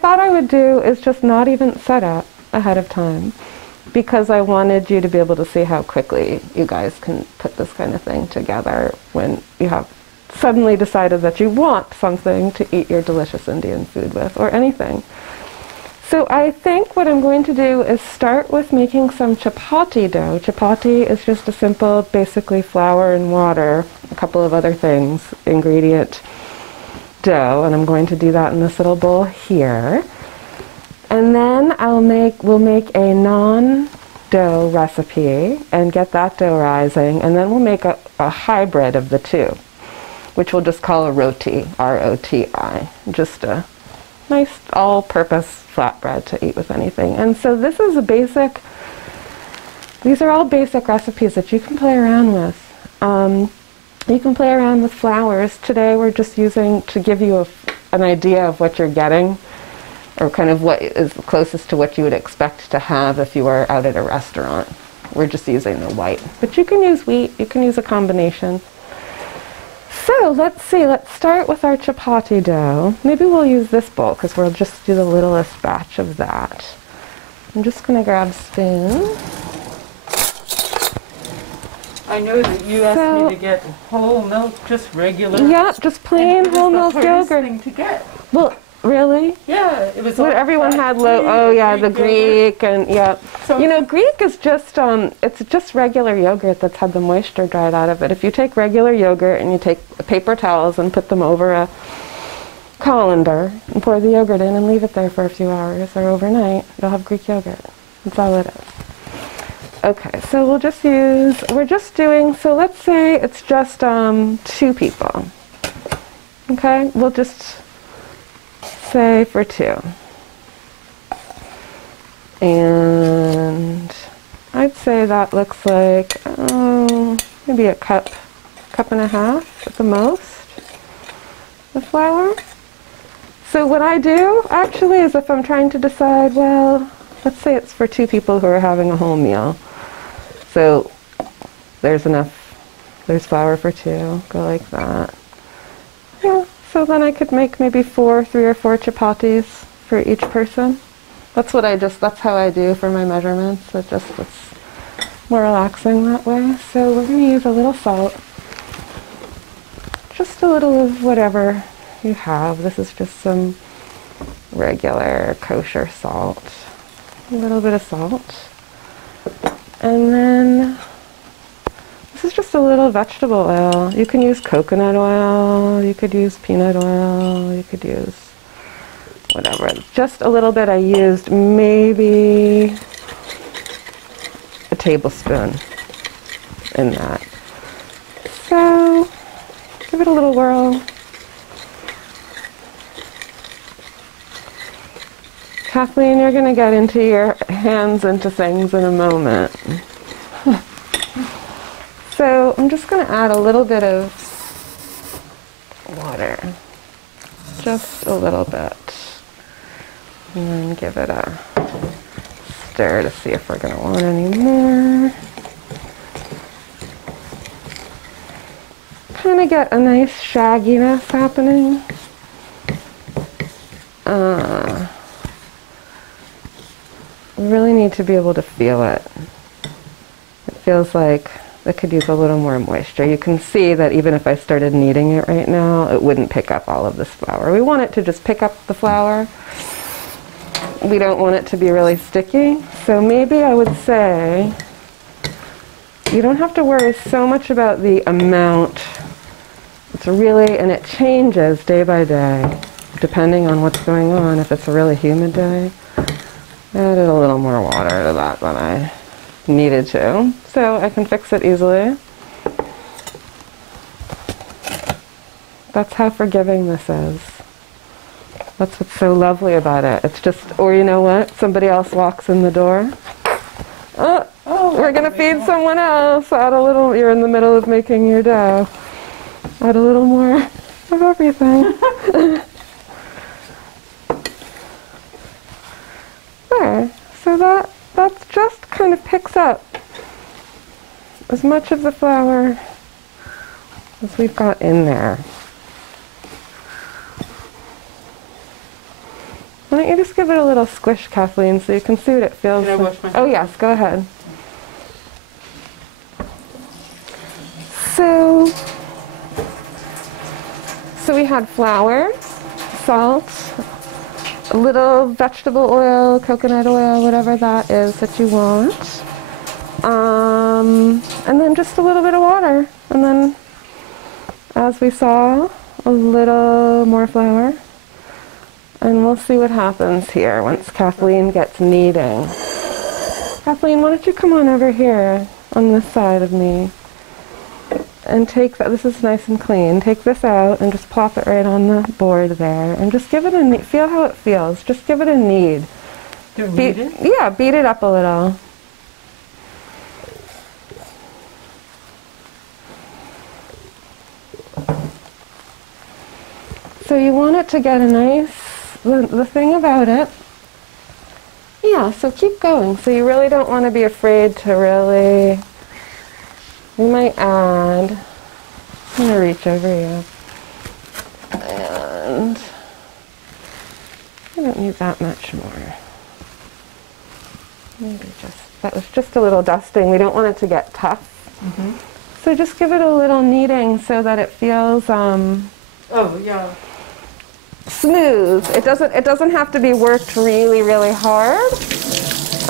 thought I would do is just not even set up ahead of time, because I wanted you to be able to see how quickly you guys can put this kind of thing together when you have suddenly decided that you want something to eat your delicious Indian food with, or anything. So I think what I'm going to do is start with making some chapati dough. Chapati is just a simple, basically flour and water, a couple of other things, ingredient dough, and I'm going to do that in this little bowl here. And then we'll make a naan dough recipe and get that dough rising, and then we'll make a hybrid of the two, which we'll just call a roti, R-O-T-I, just a nice all-purpose flatbread to eat with anything. And so this is these are all basic recipes that you can play around with. You can play around with flours. Today we're just using to give you an idea of what you're getting, or kind of what is closest to what you would expect to have if you were out at a restaurant. We're just using the white. But you can use wheat, you can use a combination. So let's see, let's start with our chapati dough. Maybe we'll use this bowl because we'll just do the littlest batch of that. I'm just going to grab a spoon. I know that you asked me to get whole milk, just regular. Yeah, just plain whole milk yogurt. Thing to get. Well, really? Yeah, it was. But everyone had the Greek and yeah. So you know, Greek is just it's just regular yogurt that's had the moisture dried out of it. If you take regular yogurt and you take paper towels and put them over a colander and pour the yogurt in and leave it there for a few hours or overnight, you'll have Greek yogurt. That's all it is. Okay, so we're just doing, so let's say it's just 2 people. Okay, we'll just say for 2. And I'd say that looks like, maybe a cup and a half at the most of flour. So what I do actually is, if I'm trying to decide, well, let's say it's for 2 people who are having a whole meal. So there's flour for 2, go like that. Yeah, so then I could make maybe 3 or 4 chapatis for each person. That's how I do for my measurements. It's more relaxing that way. So we're going to use a little salt. Just a little of whatever you have. This is just some regular kosher salt. A little bit of salt. And then this is just a little vegetable oil. You can use coconut oil, you could use peanut oil, you could use whatever. Just a little bit. I used maybe a tablespoon in that. So give it a little whirl. Kathleen, you're going to get into your hands into things in a moment. So I'm just going to add a little bit of water. Just a little bit. And then give it a stir to see if we're going to want any more. Kind of get a nice shagginess happening. Really need to be able to feel it. It feels like it could use a little more moisture. You can see that even if I started kneading it right now, it wouldn't pick up all of this flour. We want it to just pick up the flour. We don't want it to be really sticky. So maybe I would say you don't have to worry so much about the amount. It's really, and it changes day by day, depending on what's going on. If it's a really humid day, I added a little more water to that than I needed to, so I can fix it easily. That's how forgiving this is. That's what's so lovely about it. It's just, or you know what? Somebody else walks in the door. Oh, we're going to feed someone else. Add a little, you're in the middle of making your dough. Add a little more of everything. There. So that just kind of picks up as much of the flour as we've got in there. Why don't you just give it a little squish, Kathleen, so you can see what it feels Can I like. wash my Oh hands? yes, go ahead. So we had flour, salt, a little vegetable oil, coconut oil, whatever that is that you want. And then just a little bit of water. And then, as we saw, a little more flour. And we'll see what happens here once Kathleen gets kneading. Kathleen, why don't you come on over here on this side of me and take that. This is nice and clean. Take this out and just plop it right on the board there. And just give it a knead. Feel how it feels. Just give it a knead. Do you knead it? Yeah, beat it up a little. So you want it to get a nice, the thing about it, yeah, so keep going. So you really don't want to be afraid to really, you might add, I'm going to reach over you. And I don't need that much more. Maybe just, that was just a little dusting. We don't want it to get tough. Mm-hmm. So just give it a little kneading so that it feels, Oh, yeah. smooth. It doesn't have to be worked really, really hard. It's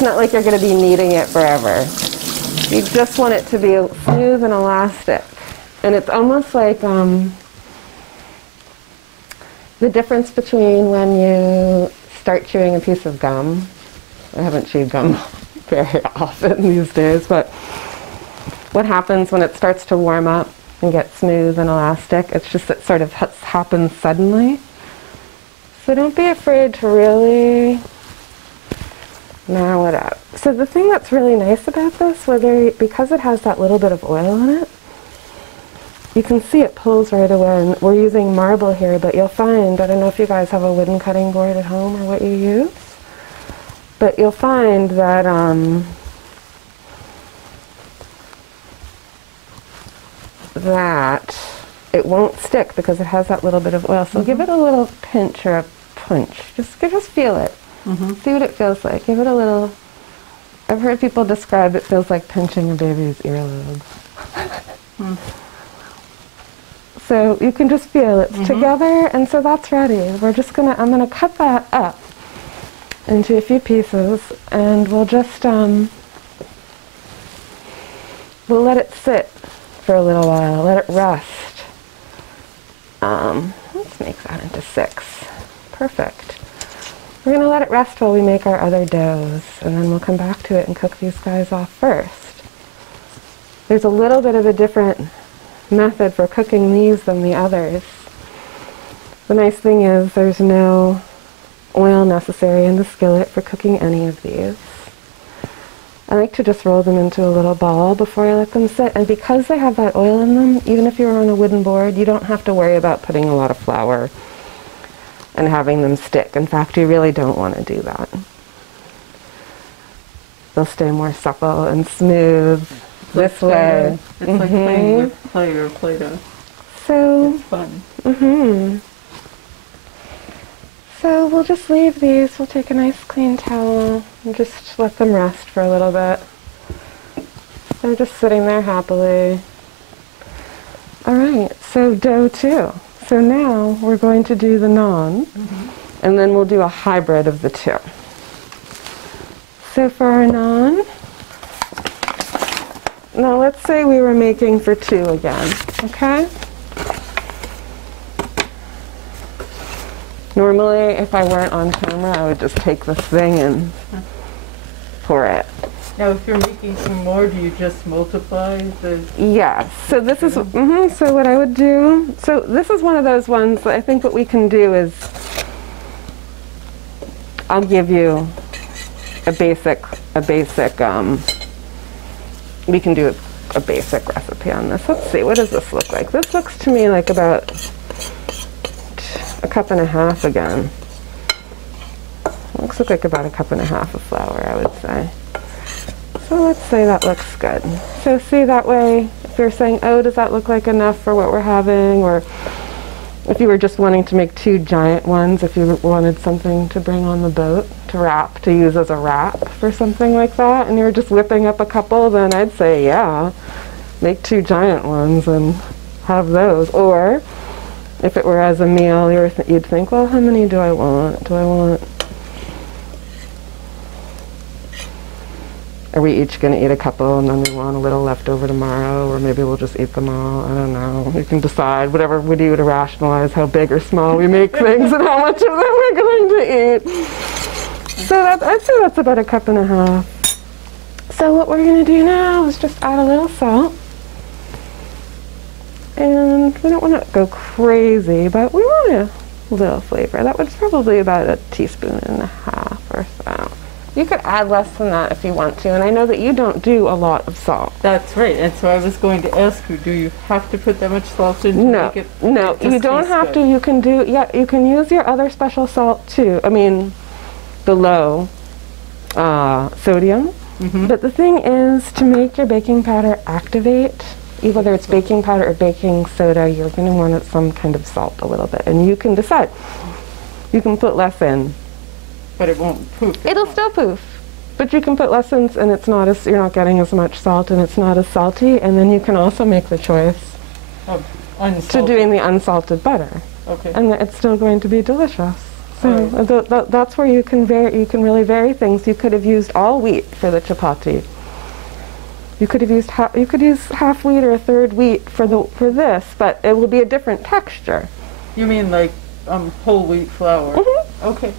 not like you're going to be kneading it forever. You just want it to be smooth and elastic. And it's almost like the difference between when you start chewing a piece of gum. I haven't chewed gum very often these days, but what happens when it starts to warm up and get smooth and elastic? It's just it sort of happens suddenly. So don't be afraid to really narrow it up. So the thing that's really nice about this, because it has that little bit of oil in it, you can see it pulls right away. And we're using marble here, but you'll find, I don't know if you guys have a wooden cutting board at home or what you use, but you'll find that that it won't stick because it has that little bit of oil. So give it a little pinch or a punch. Just feel it. See what it feels like. Give it a little. I've heard people describe it feels like pinching a baby's earlobes. So you can just feel it's together, and so that's ready. I'm gonna cut that up into a few pieces, and we'll just we'll let it sit for a little while. Let it rest. Let's make that into 6. Perfect. We're going to let it rest while we make our other doughs, and then we'll come back to it and cook these guys off first. There's a little bit of a different method for cooking these than the others. The nice thing is there's no oil necessary in the skillet for cooking any of these. I like to just roll them into a little ball before I let them sit, and because they have that oil in them, even if you're on a wooden board, you don't have to worry about putting a lot of flour and having them stick. In fact, you really don't want to do that. They'll stay more supple and smooth this way. It's like playing with clay or Play-Doh. So, It's fun. So we'll just leave these. We'll take a nice clean towel and just let them rest for a little bit. They're just sitting there happily. All right, so dough 2. So now we're going to do the naan, and then we'll do a hybrid of the two. So for our naan, now let's say we were making for 2 again, okay? Normally, if I weren't on camera, I would just take this thing and pour it. Now, if you're making some more, do you just multiply the... Yes. So this is, so what I would do, so this is one of those ones that I think what we can do is, I'll give you a basic, we can do a basic recipe on this. Let's see, what does this look like? This looks to me like about a cup and a half again. Looks like about a cup and a half of flour, I would say. So let's say that looks good. So see, that way, if you're saying, oh, does that look like enough for what we're having, or if you were just wanting to make 2 giant ones, if you wanted something to bring on the boat, to wrap, to use as a wrap for something like that, and you were just whipping up a couple, then I'd say, yeah, make 2 giant ones and have those. Or if it were as a meal, you'd think, well, how many do I want? Are we each going to eat a couple and then we want a little left over tomorrow, or maybe we'll just eat them all? I don't know. You can decide whatever we do to rationalize how big or small we make things and how much of them we're going to eat. So I'd say that's about 1.5 cups. So what we're going to do now is just add a little salt. And we don't want to go crazy, but we want a little flavor. That was probably about 1.5 teaspoons or so. You could add less than that if you want to, and I know that you don't do a lot of salt. That's right, and so I was going to ask you, do you have to put that much salt in to make it? No, you don't have to. You can do, you can use your other special salt too. I mean, the low sodium. Mm-hmm. But the thing is, to make your baking powder activate, whether it's baking powder or baking soda, you're going to want some kind of salt a little bit, and you can decide. You can put less in. But it won't poof. It'll still poof, but you can put less in, and it's not as, you're not getting as much salt, and it's not as salty. And then you can also make the choice to doing the unsalted butter. Okay. And it's still going to be delicious. So that's where you can really vary things. You could have used all wheat for the chapati. You could have used you could use half wheat or 1/3 wheat for this, but it will be a different texture. You mean like whole wheat flour? Mm-hmm. Okay.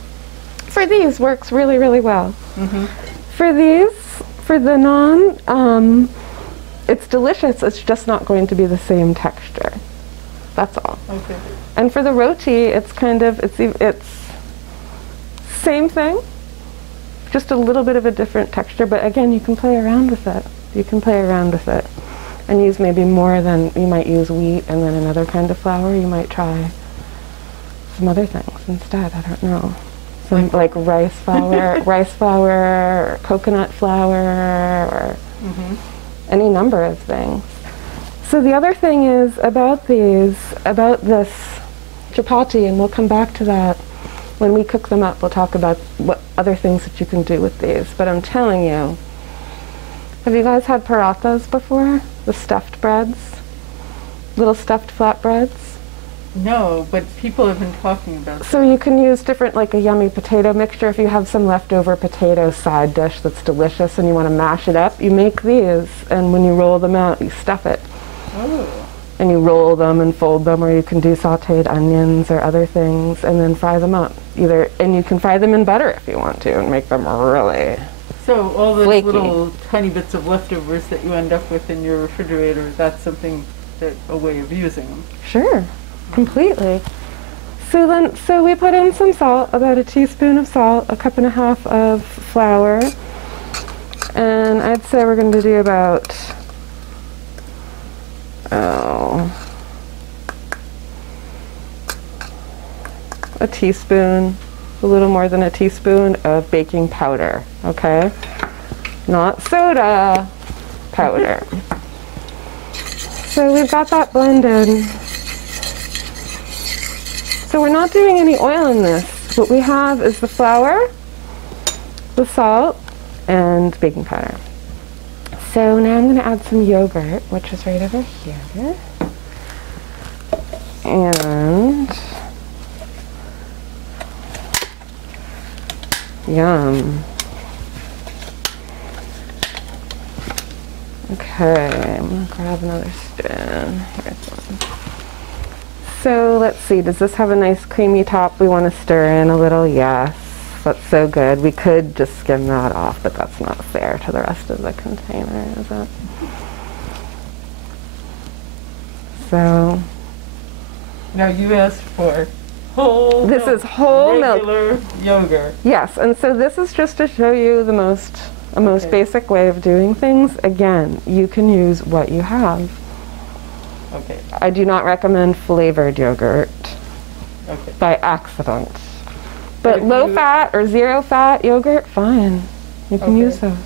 For these, works really, really well. Mm-hmm. For the naan, it's delicious. It's just not going to be the same texture. That's all. Okay. And for the roti, it's same thing, just a little bit of a different texture. But again, you can play around with it. You can play around with it, and use maybe more than you might use wheat, and then another kind of flour. You might try some other things instead. I don't know. Like rice flour, or coconut flour, or any number of things. So the other thing is about this chapati, and we'll come back to that when we cook them up. We'll talk about what other things that you can do with these. But I'm telling you, have you guys had parathas before? The stuffed breads? Little stuffed flatbreads? No, but people have been talking about that. So you can use different, like a yummy potato mixture. If you have some leftover potato side dish that's delicious and you want to mash it up, you make these, and when you roll them out, you stuff it. Oh. And you roll them and fold them, or you can do sauteed onions or other things, and then fry them up. And you can fry them in butter if you want to, and make them really So all those flaky little tiny bits of leftovers that you end up with in your refrigerator, that's something a way of using them. Sure. Completely. So we put in some salt, about 1 teaspoon of salt, 1.5 cups of flour, and I'd say we're going to do about a teaspoon, a little more than 1 teaspoon of baking powder. Okay, not soda, powder. So we've got that blended. So we're not doing any oil in this. What we have is the flour, the salt, and baking powder. So now I'm going to add some yogurt, which is right over here. And yum. Okay, I'm going to grab another spoon. Here's one. So let's see, does this have a nice creamy top? We want to stir in a little, yes. That's so good. We could just skim that off, but that's not fair to the rest of the container, is it? So. Now you asked for whole This milk, is whole regular milk yogurt. Yes, and so this is just to show you the most basic way of doing things. Again, you can use what you have. Okay. I do not recommend flavored yogurt by accident. But low fat or 0 fat yogurt, fine. You can use those.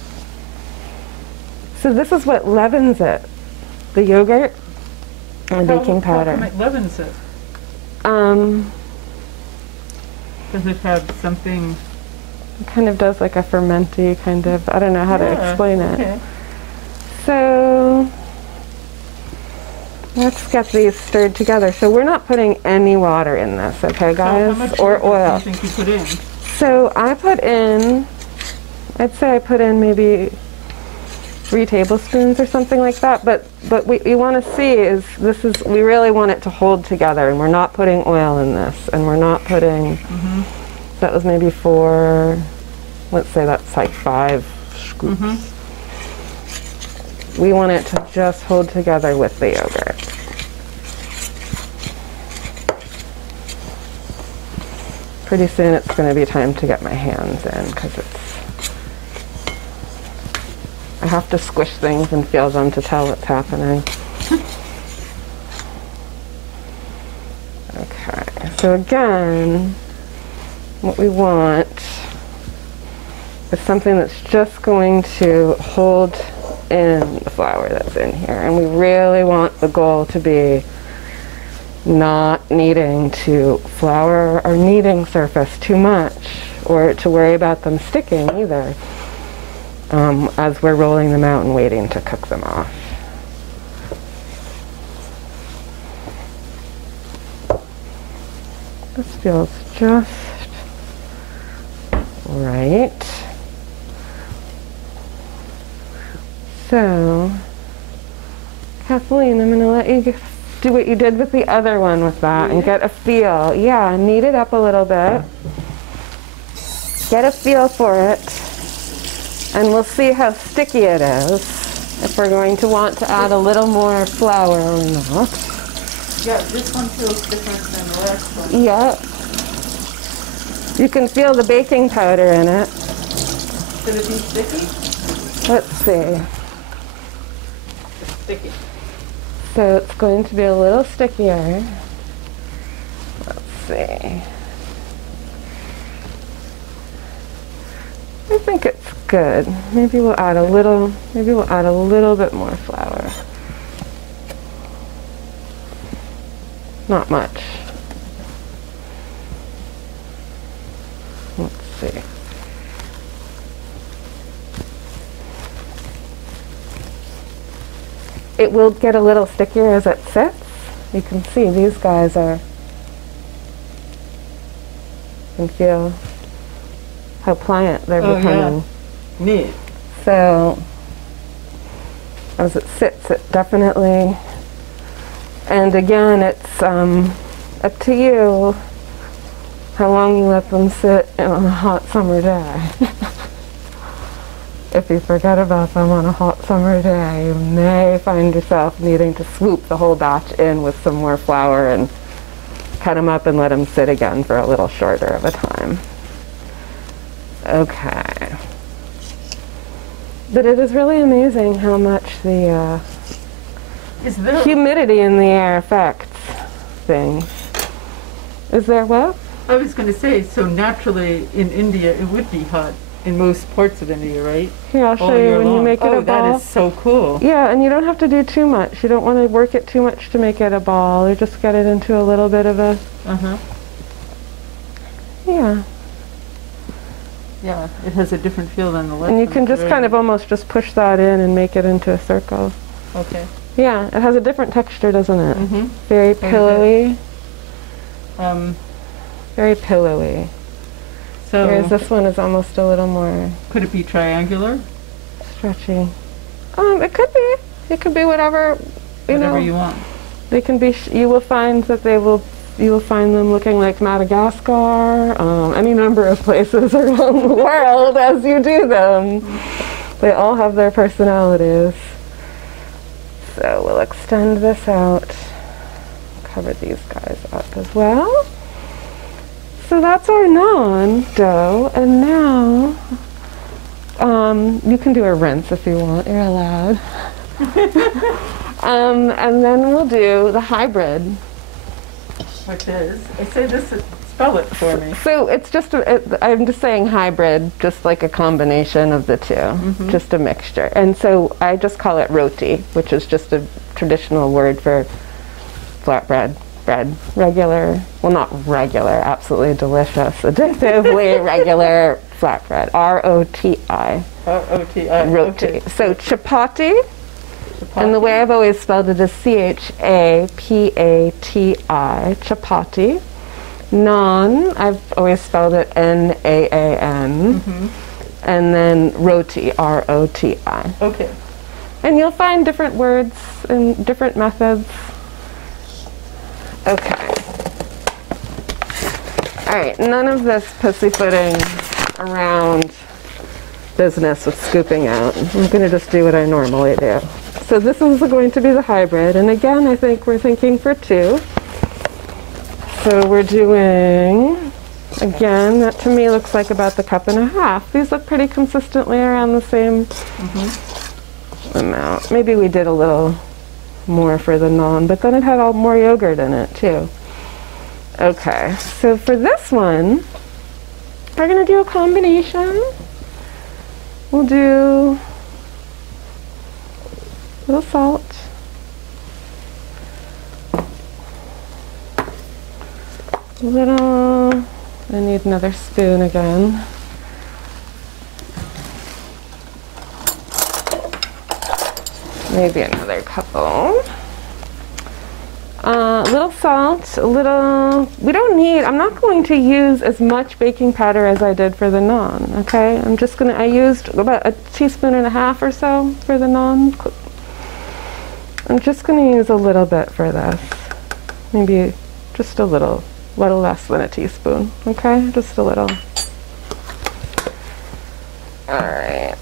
So this is what leavens it. The yogurt and the baking powder. How come it leavens it? Does it have something? It kind of does like a fermenty kind of, I don't know how to explain it. Okay. So let's get these stirred together. So we're not putting any water in this, okay guys? So how much or oil. do you think you put in? So I put in, I'd say I put in maybe 3 tablespoons or something like that, but what we want to see is we really want it to hold together, and we're not putting oil in this, and we're not putting, that was maybe 4, let's say that's like 5 scoops. We want it to just hold together with the yogurt. Pretty soon it's going to be time to get my hands in, because I have to squish things and feel them to tell what's happening. Okay, so again, what we want is something that's just going to hold in the flour that's in here. And we really want the goal to be not needing to flour our kneading surface too much, or to worry about them sticking either, as we're rolling them out and waiting to cook them off. This feels just right. So, Kathleen, I'm going to let you do what you did with the other one with that and get a feel. Yeah, knead it up a little bit. Get a feel for it. And we'll see how sticky it is, if we're going to want to add a little more flour or not. Yeah, this one feels different than the last one. Yep. You can feel the baking powder in it. Should it be sticky? Let's see. Sticky. So it's going to be a little stickier. Let's see. I think it's good. Maybe we'll add a little bit more flour. Not much. Let's see. It will get a little stickier as it sits. You can see these guys are, you can feel how pliant they're becoming. Yeah. Neat. So as it sits, it definitely, and again, it's up to you how long you let them sit on a hot summer day. If you forget about them on a hot summer day, you may find yourself needing to swoop the whole batch in with some more flour and cut them up and let them sit again for a little shorter of a time. Okay. But it is really amazing how much the humidity in the air affects things. Is there what? I was going to say, so naturally in India it would be hot in most parts of India, right? Here, I'll show you when you make it a ball. That is so cool. Yeah, and you don't have to do too much. You don't want to work it too much to make it a ball. You just get it into a little bit of a... Yeah. Yeah, it has a different feel than the last one. And you can just kind of almost just push that in and make it into a circle. Okay. Yeah, it has a different texture, doesn't it? Very pillowy. Very pillowy. So whereas this one is almost a little more... Could it be triangular? Stretchy. It could be. It could be whatever, Whatever you want. They can be, you will find that you will find them looking like Madagascar, any number of places around the world as you do them. They all have their personalities. So we'll extend this out, cover these guys up as well. So that's our naan dough, and now you can do a rinse if you want, you're allowed. And then we'll do the hybrid. Which is, I say this, spell it for me. So it's just, I'm just saying hybrid, just like a combination of the two, just a mixture. And so I just call it roti, which is just a traditional word for flatbread. flatbread, regular, well not regular, absolutely delicious, addictively regular flatbread, R-O-T-I. R-O-T-I. Roti. Okay. So chapati, and the way I've always spelled it is C-H-A-P-A-T-I, chapati. Naan, I've always spelled it N-A-A-N. And then roti, R-O-T-I. Okay. And you'll find different words and different methods. Okay. All right, none of this pussyfooting around business with scooping out. I'm going to just do what I normally do. So this is going to be the hybrid. And again, I think we're thinking for 2. So we're doing, again, that to me looks like about the 1.5 cups. These look pretty consistently around the same amount. Maybe we did a little more for the naan, but then it had all more yogurt in it too. Okay, so for this one, we're going to do a combination. We'll do a little salt. Little, I need another spoon again. Maybe another couple. Little salt, a little, we don't need, I'm not going to use as much baking powder as I did for the naan, okay? I'm just gonna, I used about 1.5 teaspoons or so for the naan. I'm just gonna use a little bit for this. Maybe just a little less than 1 teaspoon, okay? Just a little. All right.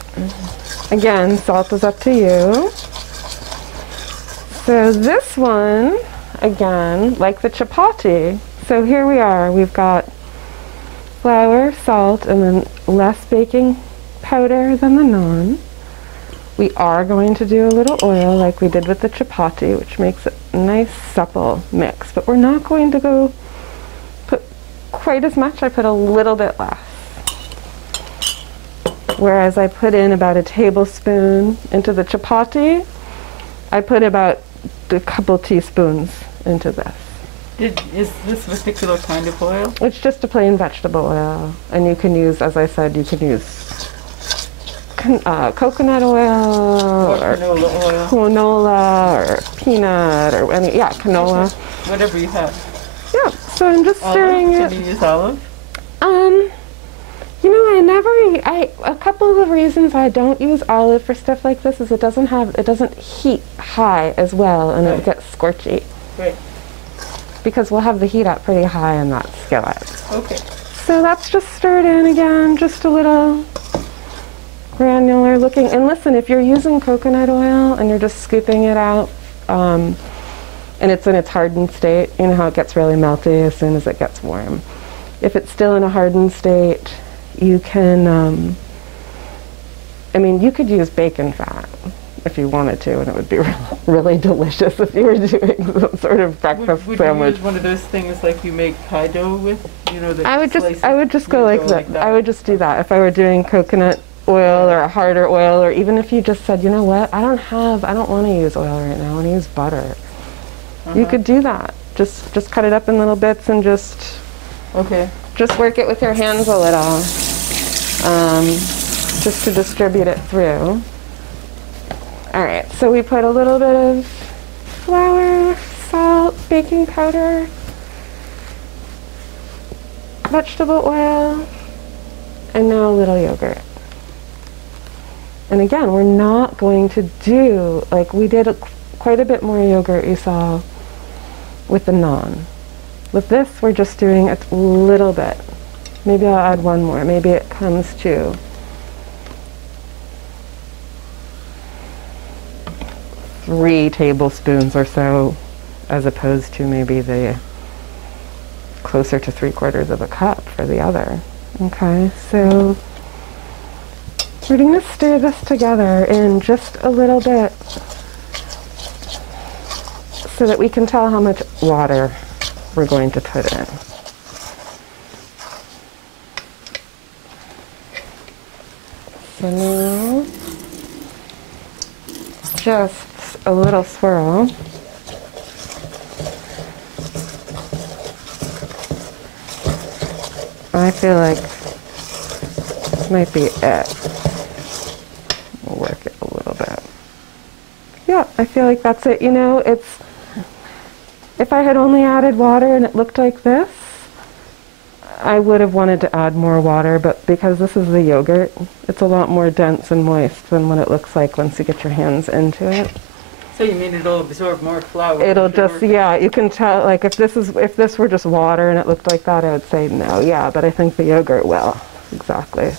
Again, salt is up to you. So this one, again, like the chapati, so here we are. We've got flour, salt, and then less baking powder than the naan. We are going to do a little oil like we did with the chapati, which makes it a nice supple mix, but we're not going to go put quite as much. I put a little bit less. Whereas I put in about 1 tablespoon into the chapati, I put about a couple teaspoons into this. Is this particular kind of oil? It's just a plain vegetable oil, and you can use, as I said, you can use coconut oil or canola or peanut or any, yeah, canola. Okay. Whatever you have. Yeah, so I'm just stirring it. Can you use olive? You know, a couple of reasons I don't use olive for stuff like this is it doesn't heat high as well, and it gets scorchy. Right. Because we'll have the heat up pretty high in that skillet. Okay. So that's just stirred in again, just a little granular looking. And listen, if you're using coconut oil and you're just scooping it out, and it's in its hardened state, you know how it gets really melty as soon as it gets warm. If it's still in a hardened state, you can, I mean, you could use bacon fat if you wanted to, and it would be really delicious if you were doing some sort of breakfast would sandwich. you use one of those things like you make pie dough with? You know, that I would just go like that. I would just do that if I were doing coconut oil or a harder oil, or even if you just said, you know what, I don't want to use oil right now, I want to use butter. You could do that. Just cut it up in little bits and just work it with your hands a little, just to distribute it through. All right, so we put a little bit of flour, salt, baking powder, vegetable oil, and now a little yogurt. And again, we're not going to do, like we did quite a bit more yogurt you saw with the naan. With this, we're just doing a little bit. Maybe I'll add one more. Maybe it comes to 3 tablespoons or so, as opposed to maybe the closer to 3/4 cup for the other. Okay, so we're going to stir this together in just a little bit so that we can tell how much water we're going to put in. So now, just a little swirl. I feel like this might be it. We'll work it a little bit. Yeah, I feel like that's it. You know, if I had only added water and it looked like this, I would have wanted to add more water, but because this is the yogurt, it's a lot more dense and moist than what it looks like once you get your hands into it. So you mean it'll absorb more flour? It'll just, yeah, you can tell, like if this were just water and it looked like that, I would say no, yeah, but I think the yogurt will. Exactly.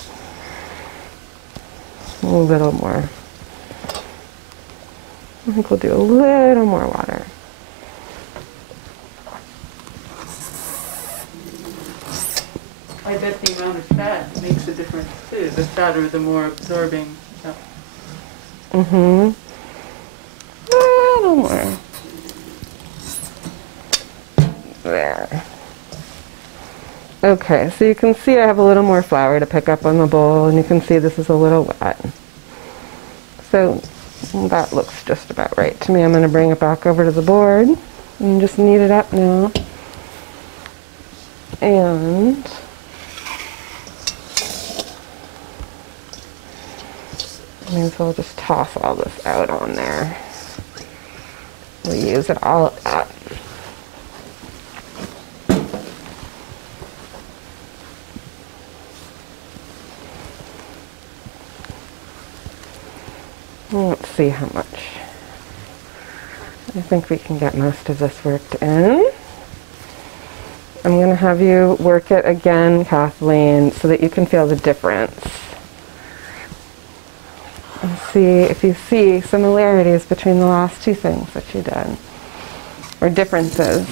A little more. I think we'll do a little more water. I bet the amount of fat makes a difference too. The fatter, the more absorbing. Mm-hmm. A little more. There. Okay, so you can see I have a little more flour to pick up on the bowl, and you can see this is a little wet. So that looks just about right to me. I'm going to bring it back over to the board and just knead it up now. And may as well just toss all this out on there. We'll use it all up. Let's see how much. I think we can get most of this worked in. I'm going to have you work it again, Kathleen, so that you can feel the difference. And see if you see similarities between the last two things that you did, or differences.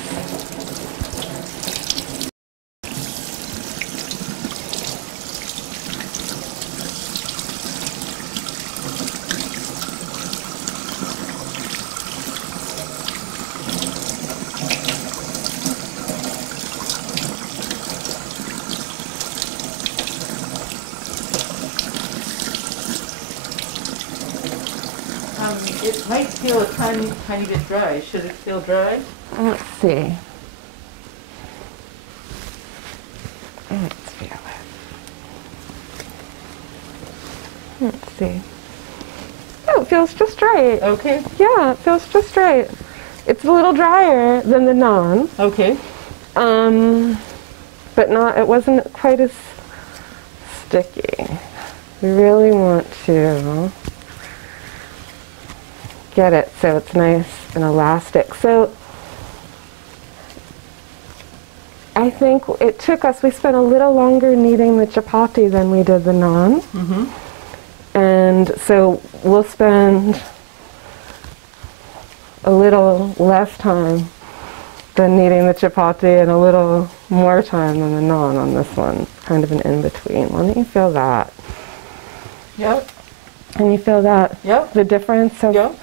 It might feel a tiny bit dry. Should it feel dry? Let's see. Let's feel it. Let's see. Oh, it feels just right. Okay. Yeah, it feels just right. It's a little drier than the naan. Okay. But not, it wasn't quite as sticky. We really want to get it so it's nice and elastic. So I think it took us, we spent a little longer kneading the chapati than we did the naan. Mm-hmm. And so we'll spend a little less time than kneading the chapati and a little more time than the naan on this one. Kind of an in-between. Why don't you feel that? Yep. Can you feel that? Yep. The difference? So, Yep.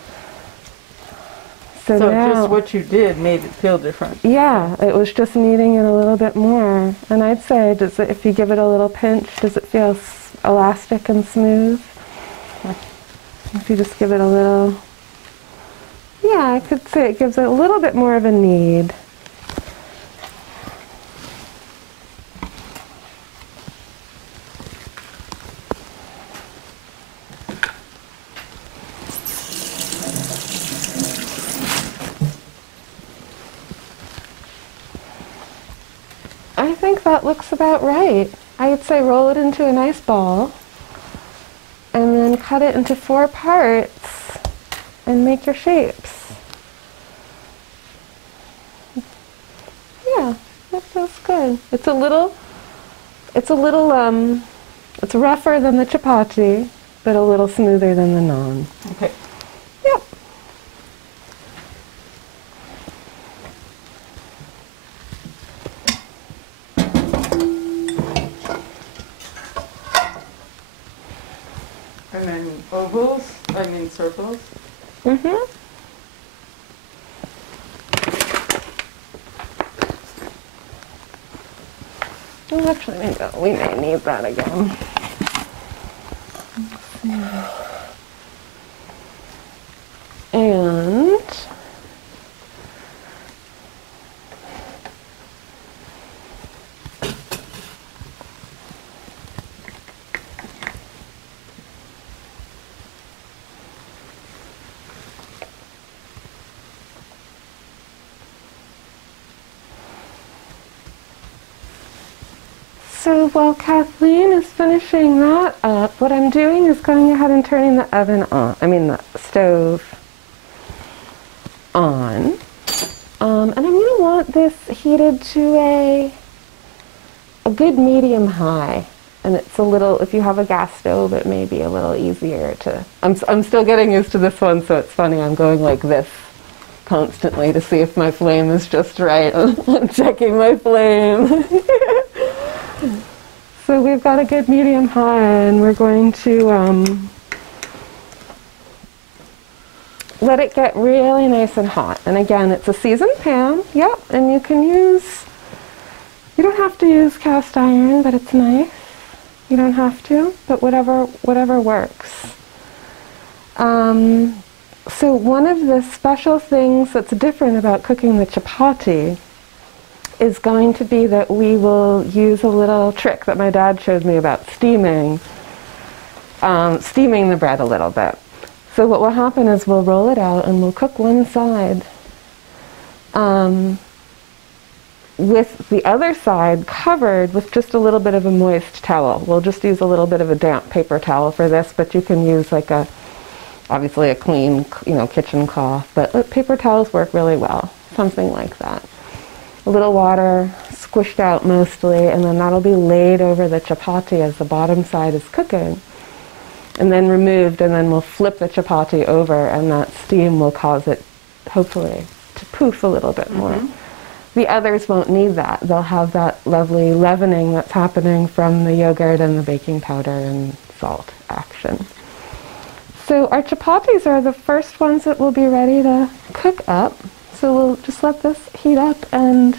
So now, just what you did made it feel different. yeah, it was just kneading it a little bit more. And I'd say, if you give it a little pinch, does it feel elastic and smooth? If you just give it a little, yeah, I could say it gives it a little bit more of a knead. I think that looks about right. I'd say roll it into a nice ball and then cut it into 4 parts and make your shapes. Yeah, that feels good. It's rougher than the chapati, but a little smoother than the naan. Okay. Yep. And then ovals, circles. Mm-hmm. Well, actually, maybe we may need that again. And So while Kathleen is finishing that up, what I'm doing is going ahead and turning the oven on, the stove on. And I'm going to want this heated to a good medium high. And it's a little, if you have a gas stove, it may be a little easier to, I'm still getting used to this one, so it's funny, I'm going like this constantly to see if my flame is just right. I'm checking my flame. So we've got a good medium high, and we're going to let it get really nice and hot. And again, it's a seasoned pan, yep, and you don't have to use cast iron, but it's nice. You don't have to, but whatever works. So one of the special things that's different about cooking the chapati is going to be that we will use a little trick that my dad showed me about steaming the bread a little bit. So what will happen is we'll roll it out and we'll cook one side with the other side covered with just a little bit of a moist towel. We'll just use a little bit of a damp paper towel for this, but you can use like obviously a clean, kitchen cloth, but paper towels work really well, something like that. A little water, squished out mostly, and then that'll be laid over the chapati as the bottom side is cooking, and then removed, and then we'll flip the chapati over, and that steam will cause it, hopefully, to poof a little bit more. The others won't need that. They'll have that lovely leavening that's happening from the yogurt and the baking powder and salt action. So our chapatis are the first ones that will be ready to cook up. So we'll just let this heat up, and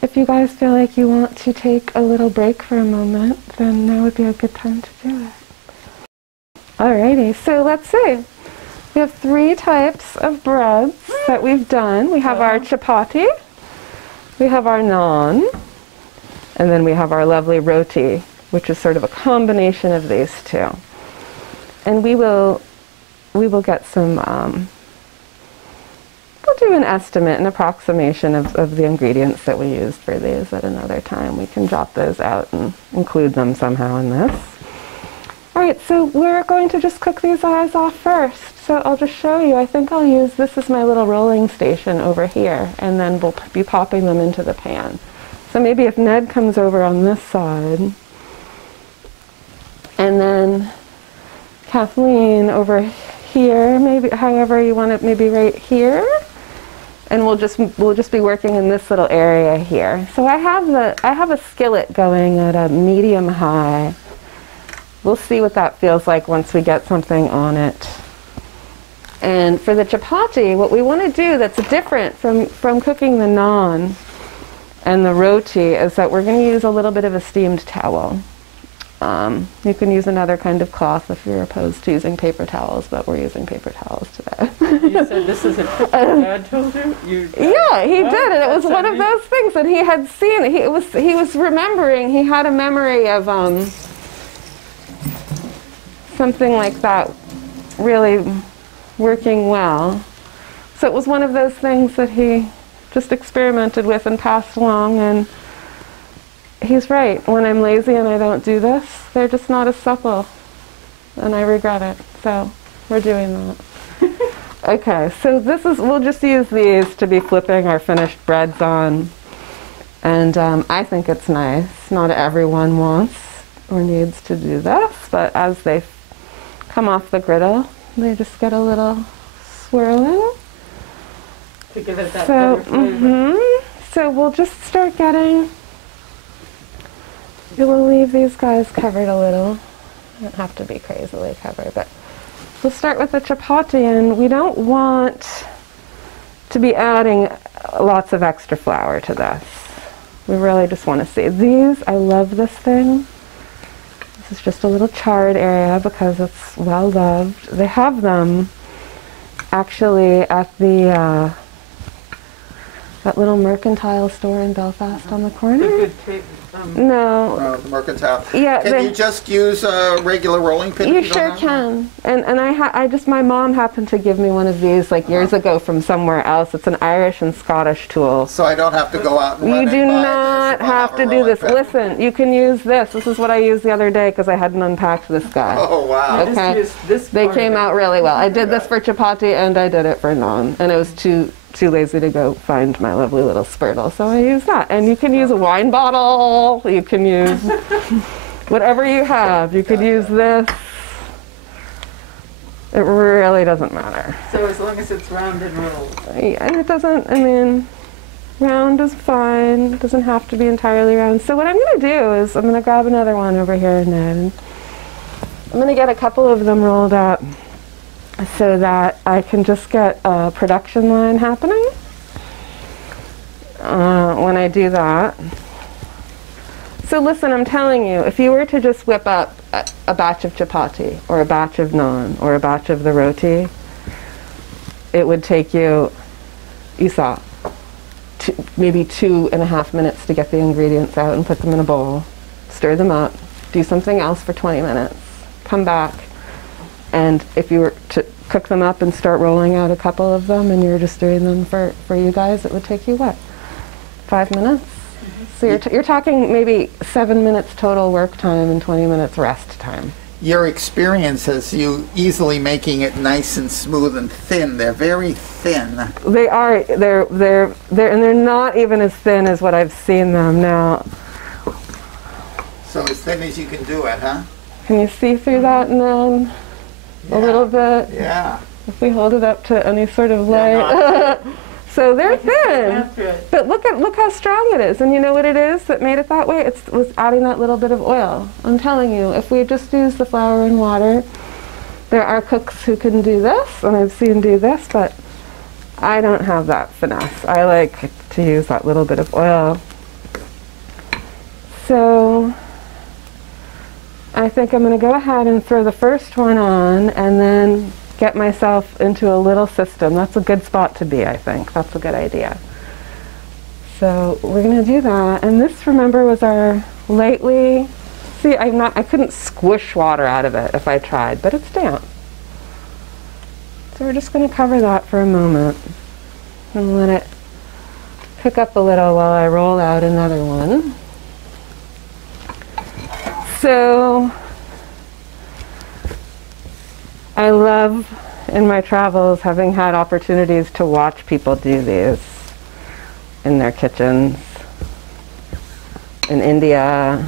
if you guys feel like you want to take a little break for a moment, then now would be a good time to do it. Alrighty, so let's see. We have 3 types of breads that we've done. We have our chapati, we have our naan, and then we have our lovely roti, which is sort of a combination of these two. And we will get some, we'll do an estimate, an approximation of the ingredients that we used for these at another time. We can jot those out and include them somehow in this. All right, so we're going to just cook these eyes off first. So I'll just show you. I think I'll use, this is my little rolling station over here, and then we'll be popping them into the pan. So maybe if Ned comes over on this side, and then Kathleen over here, maybe however you want it, maybe right here, and we'll just be working in this little area here. So I have a skillet going at a medium high. We'll see what that feels like once we get something on it. And for the chapati, what we want to do that's different from cooking the naan and the roti is that we're going to use a little bit of a steamed towel. You can use another kind of cloth if you're opposed to using paper towels, but we're using paper towels today. You said this is a trick your dad told you? Yeah, he did, and it was one of those things that he had seen. He was remembering, he had a memory of something like that really working well. So it was one of those things that he just experimented with and passed along, and he's right. When I'm lazy and I don't do this, they're just not as supple, and I regret it. So we're doing that. Okay, so we'll just use these to be flipping our finished breads on, and I think it's nice. Not everyone wants or needs to do this, but as they come off the griddle, they just get a little swirling. To give it that better flavor. So we'll just start getting, we'll leave these guys covered a little. They don't have to be crazily covered, but we'll start with the chapati, and we don't want to be adding lots of extra flour to this. We really just want to see. These, I love this thing. This is just a little charred area because it's well loved. They have them actually at the That little mercantile store in Belfast on the corner? The good No. The mercantile. Yeah, Can you just use a regular rolling pin? You if don't sure have can. And I just, my mom happened to give me one of these like years ago from somewhere else. It's an Irish and Scottish tool. So I don't have to go out and run You and do buy this not if I have a to do rolling this. pin. Listen, you can use this. This is what I used the other day because I hadn't unpacked this guy. Oh, wow. Okay. They came out really well. I did this for chapati and I did it for naan. And it was too lazy to go find my lovely little spurtle, so I use that. And you can use a wine bottle, you can use whatever you have. You could use this. It really doesn't matter. So as long as it's round and rolled. And it doesn't, I mean, round is fine. It doesn't have to be entirely round. So what I'm going to do is I'm going to grab another one over here, Ned. And I'm going to get a couple of them rolled up so that I can just get a production line happening when I do that. So listen, I'm telling you, if you were to just whip up a batch of chapati or a batch of naan or a batch of the roti, it would take you, you saw, maybe 2.5 minutes to get the ingredients out and put them in a bowl, stir them up, do something else for 20 minutes, come back, and if you were to cook them up and start rolling out a couple of them and you're just doing them for you guys, it would take you what, 5 minutes? So you're talking maybe 7 minutes total work time and 20 minutes rest time. Your experience has you easily making it nice and smooth and thin. They're very thin. They are. They're and they're not even as thin as what I've seen them now. So as thin as you can do it, huh? Can you see through that now? A little bit. Yeah. If we hold it up to any sort of light. Yeah, So they're thin. But look how strong it is. And you know what it is that made it that way? It was adding that little bit of oil. I'm telling you, if we just use the flour and water, there are cooks who can do this, and I've seen do this, but I don't have that finesse. I like to use that little bit of oil. So I think I'm going to go ahead and throw the first one on and then get myself into a little system. That's a good spot to be, I think. That's a good idea. So we're going to do that. And this, remember, was our lightly, see, I couldn't squish water out of it if I tried, but it's damp. So we're just going to cover that for a moment and let it cook up a little while I roll out another one. So I love, in my travels, having had opportunities to watch people do these in their kitchens, in India,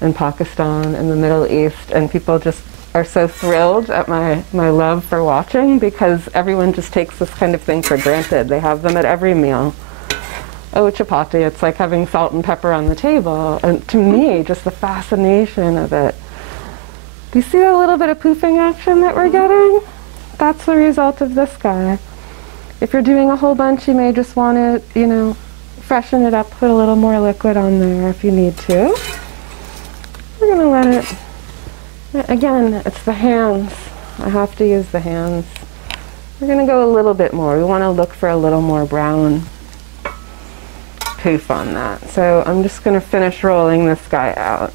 in Pakistan, in the Middle East, and people just are so thrilled at my love for watching because everyone just takes this kind of thing for granted. They have them at every meal. Oh, chapati, it's like having salt and pepper on the table. And to me, just the fascination of it. Do you see a little bit of poofing action that we're getting? That's the result of this guy. If you're doing a whole bunch, you may just want to, you know, freshen it up, put a little more liquid on there if you need to. We're going to let it, again, it's the hands. I have to use the hands. We're going to go a little bit more. We want to look for a little more brown poof on that. So I'm just going to finish rolling this guy out.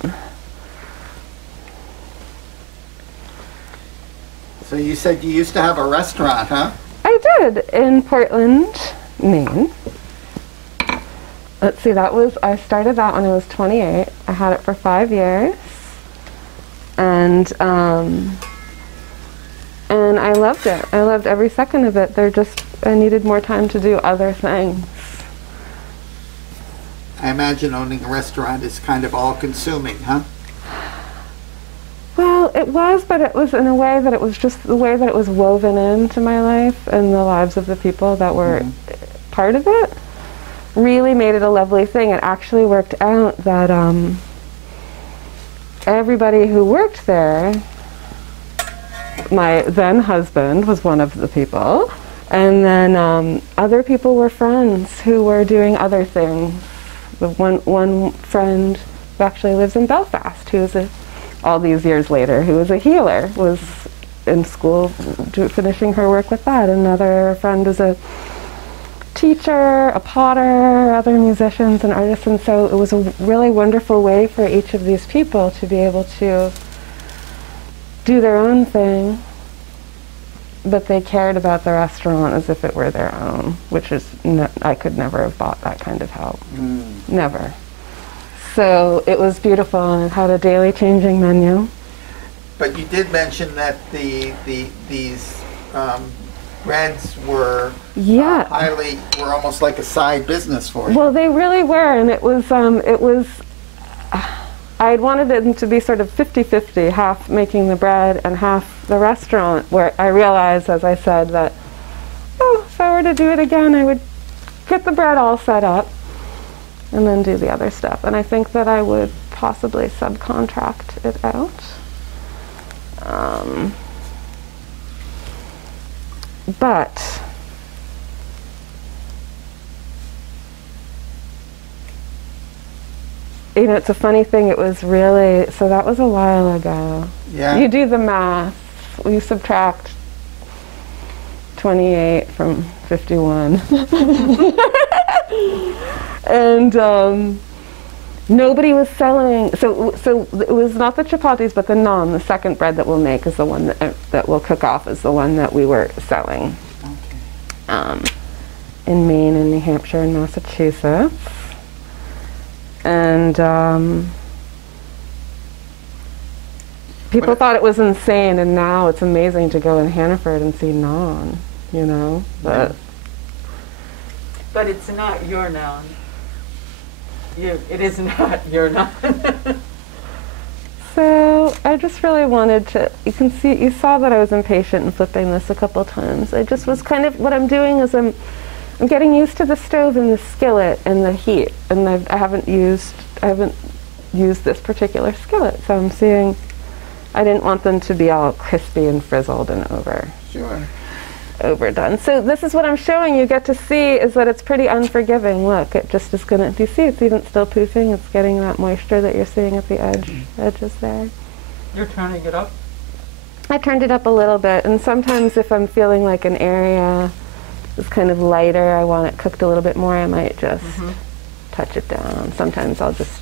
So you said you used to have a restaurant, huh? I did, in Portland, Maine. Let's see, I started that when I was 28. I had it for 5 years. And I loved it. I loved every second of it. I needed more time to do other things. I imagine owning a restaurant is kind of all-consuming, huh? Well, it was, but it was in a way that it was just the way that it was woven into my life and the lives of the people that were part of it really made it a lovely thing. It actually worked out that everybody who worked there, my then husband was one of the people, and then other people were friends who were doing other things. The one friend who actually lives in Belfast, who is all these years later, who was a healer, was in school finishing her work with that. Another friend is a teacher, a potter, other musicians and artists, and so it was a really wonderful way for each of these people to be able to do their own thing, but they cared about the restaurant as if it were their own, which is, I could never have bought that kind of help. Never. So it was beautiful, and it had a daily changing menu. But you did mention that these breads were were almost like a side business for you. Well, they really were, and it was I had wanted them to be sort of 50-50, half making the bread and half the restaurant, where I realized, as I said, that, if I were to do it again, I would get the bread all set up and then do the other stuff. And I think that I would possibly subcontract it out. But you know, it's a funny thing, it was really, so that was a while ago. Yeah. You do the math, you subtract 28 from 51. And nobody was selling, so it was not the chapatis, but the naan, the second bread that we'll make, is the one that we'll cook off, is the one that we were selling. Okay. In Maine and New Hampshire and Massachusetts. And people thought it was insane, and now it's amazing to go in Hannaford and see naan, you know, but it's not your naan. It is not your naan. So I just really wanted to, you saw that I was impatient in flipping this a couple times. I just was kind of, what I'm doing is I'm getting used to the stove and the skillet and the heat, and I haven't used this particular skillet, so I'm seeing, I didn't want them to be all crispy and frizzled and overdone. So this is what I'm showing you get to see, is that it's pretty unforgiving. Look, it just is gonna, do you see it's even still poofing? It's getting that moisture that you're seeing at the edges there. You're turning it up? I turned it up a little bit, and sometimes if I'm feeling like an area is kind of lighter, I want it cooked a little bit more, I might just touch it down. Sometimes I'll just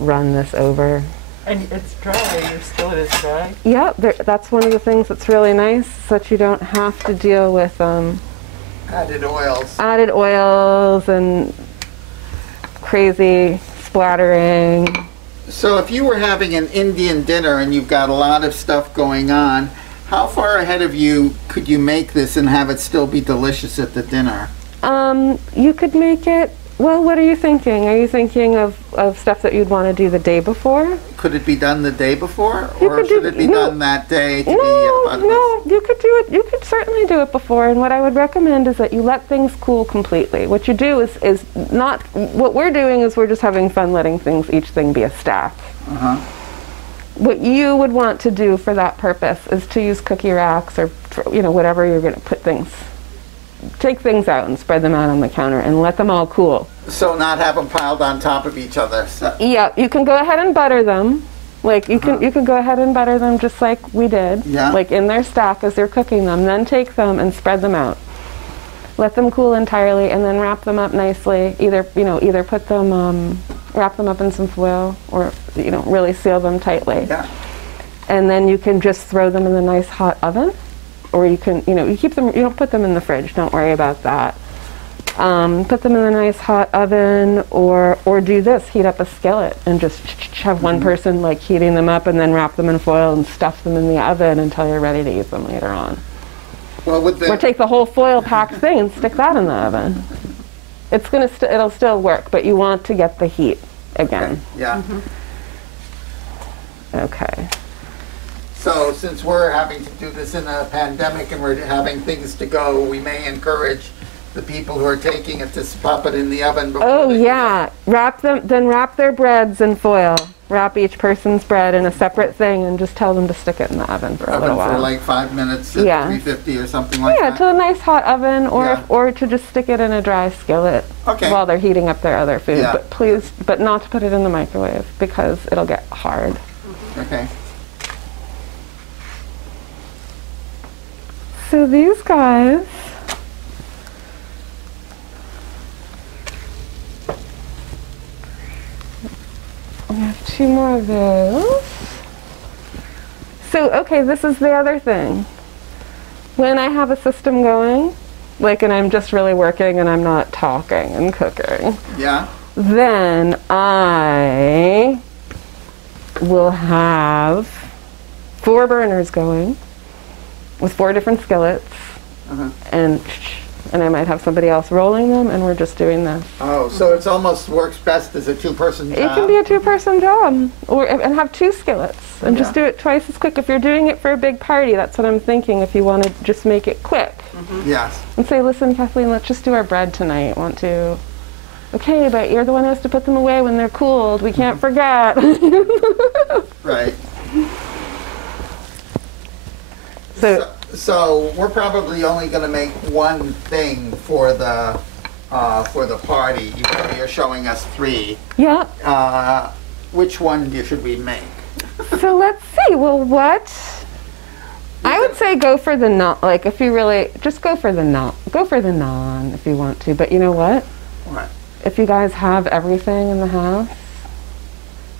run this over. And it's dry, your skillet is dry? Yeah, that's one of the things that's really nice, so that you don't have to deal with added oils. Added oils and crazy splattering. So if you were having an Indian dinner and you've got a lot of stuff going on, how far ahead of you could you make this and have it still be delicious at the dinner? You could make it, well, what are you thinking? Are you thinking of stuff that you'd want to do the day before? Could it be done the day before? Or should it be done that day to No, you could do it, you could certainly do it before, and what I would recommend is that you let things cool completely. What you do is not, what we're doing is we're just having fun letting each thing be a stack. What you would want to do for that purpose is to use cookie racks or, you know, whatever you're going to put things. Take things out and spread them out on the counter and let them all cool. So not have them piled on top of each other. So. Yeah, you can go ahead and butter them. Like you can go ahead and butter them just like we did. Yeah. Like in their stack as you're cooking them. Then take them and spread them out. Let them cool entirely, and then wrap them up nicely. Either put them, wrap them up in some foil, or really seal them tightly. Yeah. And then you can just throw them in the nice hot oven. Or you can, you keep them, you don't put them in the fridge, don't worry about that. Put them in a nice hot oven, or do this, heat up a skillet and just have one person like heating them up, and then wrap them in foil and stuff them in the oven until you're ready to use them later on. Well, or take the whole foil packed thing and stick that in the oven. It's it'll still work, but you want to get the heat again. Okay. Yeah. Okay. So since we're having to do this in a pandemic and we're having things to go, we may encourage the people who are taking it to pop it in the oven before. Oh yeah, wrap their breads in foil. Wrap each person's bread in a separate thing and just tell them to stick it in the oven for a little while. For like 5 minutes at 350 or something like that? Yeah, to a nice hot oven, or to just stick it in a dry skillet while they're heating up their other food. Yeah. But not to put it in the microwave because it'll get hard. Okay. So these guys We have 2 more of those. So, okay, this is the other thing. When I have a system going, like, and I'm just really working and I'm not talking and cooking, Yeah. then I will have 4 burners going with 4 different skillets, and I might have somebody else rolling them, and we're just doing this. Oh, so it's almost works best as a 2-person job? It can be a 2-person job, and have 2 skillets, and just do it twice as quick. If you're doing it for a big party, that's what I'm thinking, if you want to just make it quick. Yes. And say, listen, Kathleen, let's just do our bread tonight. Want to? Okay, but you're the one who has to put them away when they're cooled. We can't forget. Right. So we're probably only going to make one thing for the party. You're showing us 3. yeah. Which one should we make? So let's see. Well, what? I would say go for the naan. Like, if you really just go for the naan. Go for the naan if you want to. But you know what? What? If you guys have everything in the house,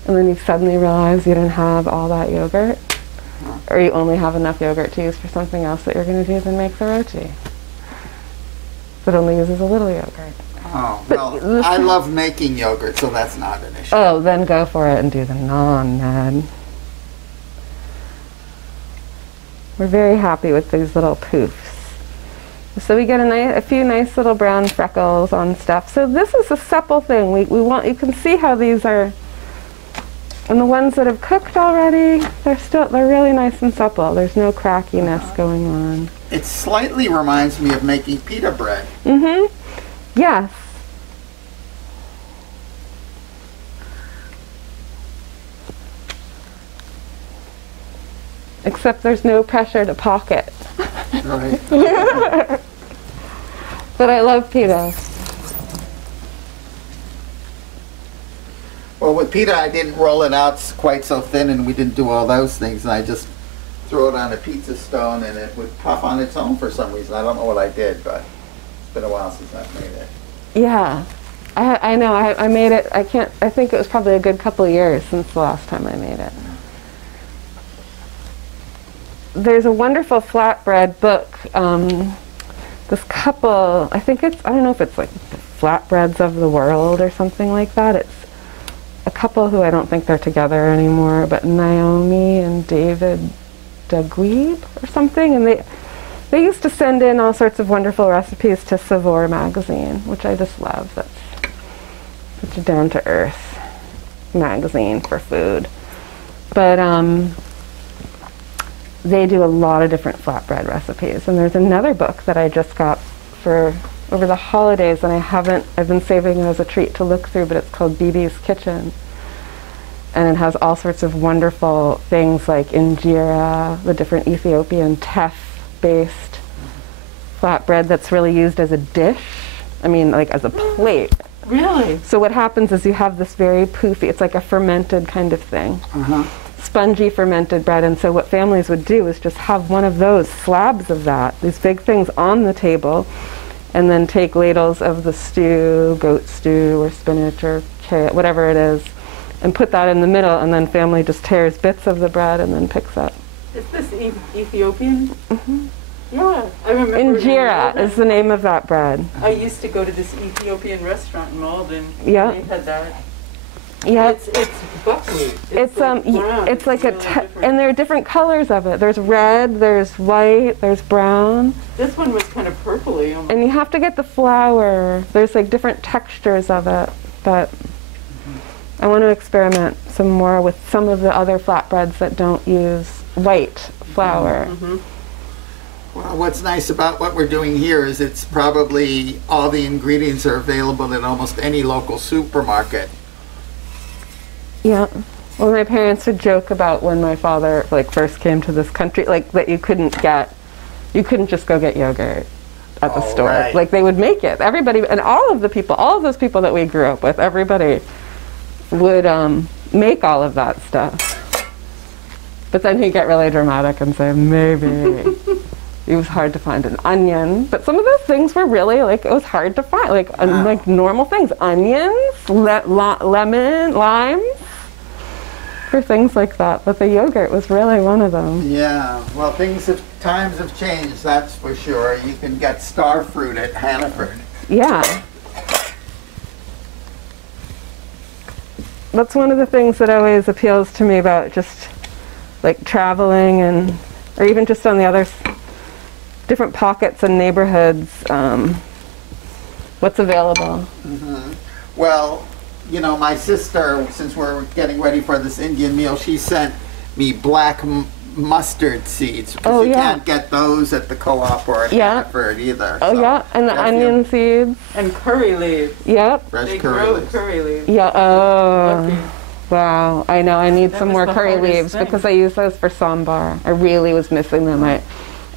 and then you suddenly realize you don't have all that yogurt, or you only have enough yogurt to use for something else that you're going to do, then make the roti. That only uses a little yogurt. Oh, But well, I love making yogurt, so that's not an issue. Oh, then go for it and do the naan, man. We're very happy with these little poofs. So we get a few nice little brown freckles on stuff. So this is a supple thing. We want, you can see how these are, and the ones that have cooked already, they're really nice and supple. There's no crackiness going on. It slightly reminds me of making pita bread. Mm-hmm. Yes. Except there's no pressure to pocket. Right. But I love pita. Well, with pita, I didn't roll it out quite so thin, and we didn't do all those things. I just threw it on a pizza stone, and it would puff on its own for some reason. I don't know what I did, but it's been a while since I've made it. Yeah. I know. I made it. I think it was probably a good couple of years since the last time I made it. There's a wonderful flatbread book. This couple, I don't know if it's like the Flatbreads of the World or something like that. It's a couple who I don't think they're together anymore, but Naomi and David Dagweeb or something, and they used to send in all sorts of wonderful recipes to Savour magazine, which I just love. That's such a down-to-earth magazine for food. But they do a lot of different flatbread recipes, and there's another book that I just got for over the holidays, and I've been saving it as a treat to look through, but it's called Bibi's Kitchen, and it has all sorts of wonderful things like injera, the different Ethiopian teff-based flatbread that's really used as a dish, like as a plate. Really? So what happens is you have this very poofy, it's like a fermented kind of thing. Spongy fermented bread, and so what families would do is just have one of those slabs of that, these big things on the table, and then take ladles of the stew, goat stew or spinach or kale, whatever it is, and put that in the middle, and then family just tears bits of the bread and then picks up. Is this Ethiopian? Mm-hmm. Yeah, I remember. Injera is the name of that bread. I used to go to this Ethiopian restaurant in Malden. Yeah. They had that. Yeah, It's buckwheat. it's like brown. it's like really and there are different colors of it. There's red, there's white, there's brown, This one was kind of purpley. Almost. and you have to get the flour. There's like different textures of it, but I want to experiment some more with some of the other flatbreads that don't use white flour. Well, what's nice about what we're doing here is it's probably all the ingredients are available in almost any local supermarket. Yeah. Well, my parents would joke about when my father first came to this country, that you couldn't just go get yogurt at the store. Right. Like they would make it. Everybody, and all of those people that we grew up with, everybody would make all of that stuff. But then he'd get really dramatic and say, maybe. It was hard to find an onion, but some of those things were really it was hard to find, like normal things. Onions, lemon, limes. for things like that, but the yogurt was really one of them. Yeah, well, times have changed, that's for sure. You can get star fruit at Hannaford. Yeah. That's one of the things that always appeals to me about just like traveling and, or even just on the other different pockets and neighborhoods, what's available. Mm-hmm. Well, you know, my sister, since we're getting ready for this Indian meal, she sent me black mustard seeds. Because you can't get those at the co-op or at Hannaford either. Oh yeah, and the onion seeds. And curry leaves. Yep. Fresh They curry grow leaves. curry leaves. Yeah, oh. Lucky. Wow, I know, I need That some was more the curry hardest leaves thing. because I use those for sambar. I really was missing them. I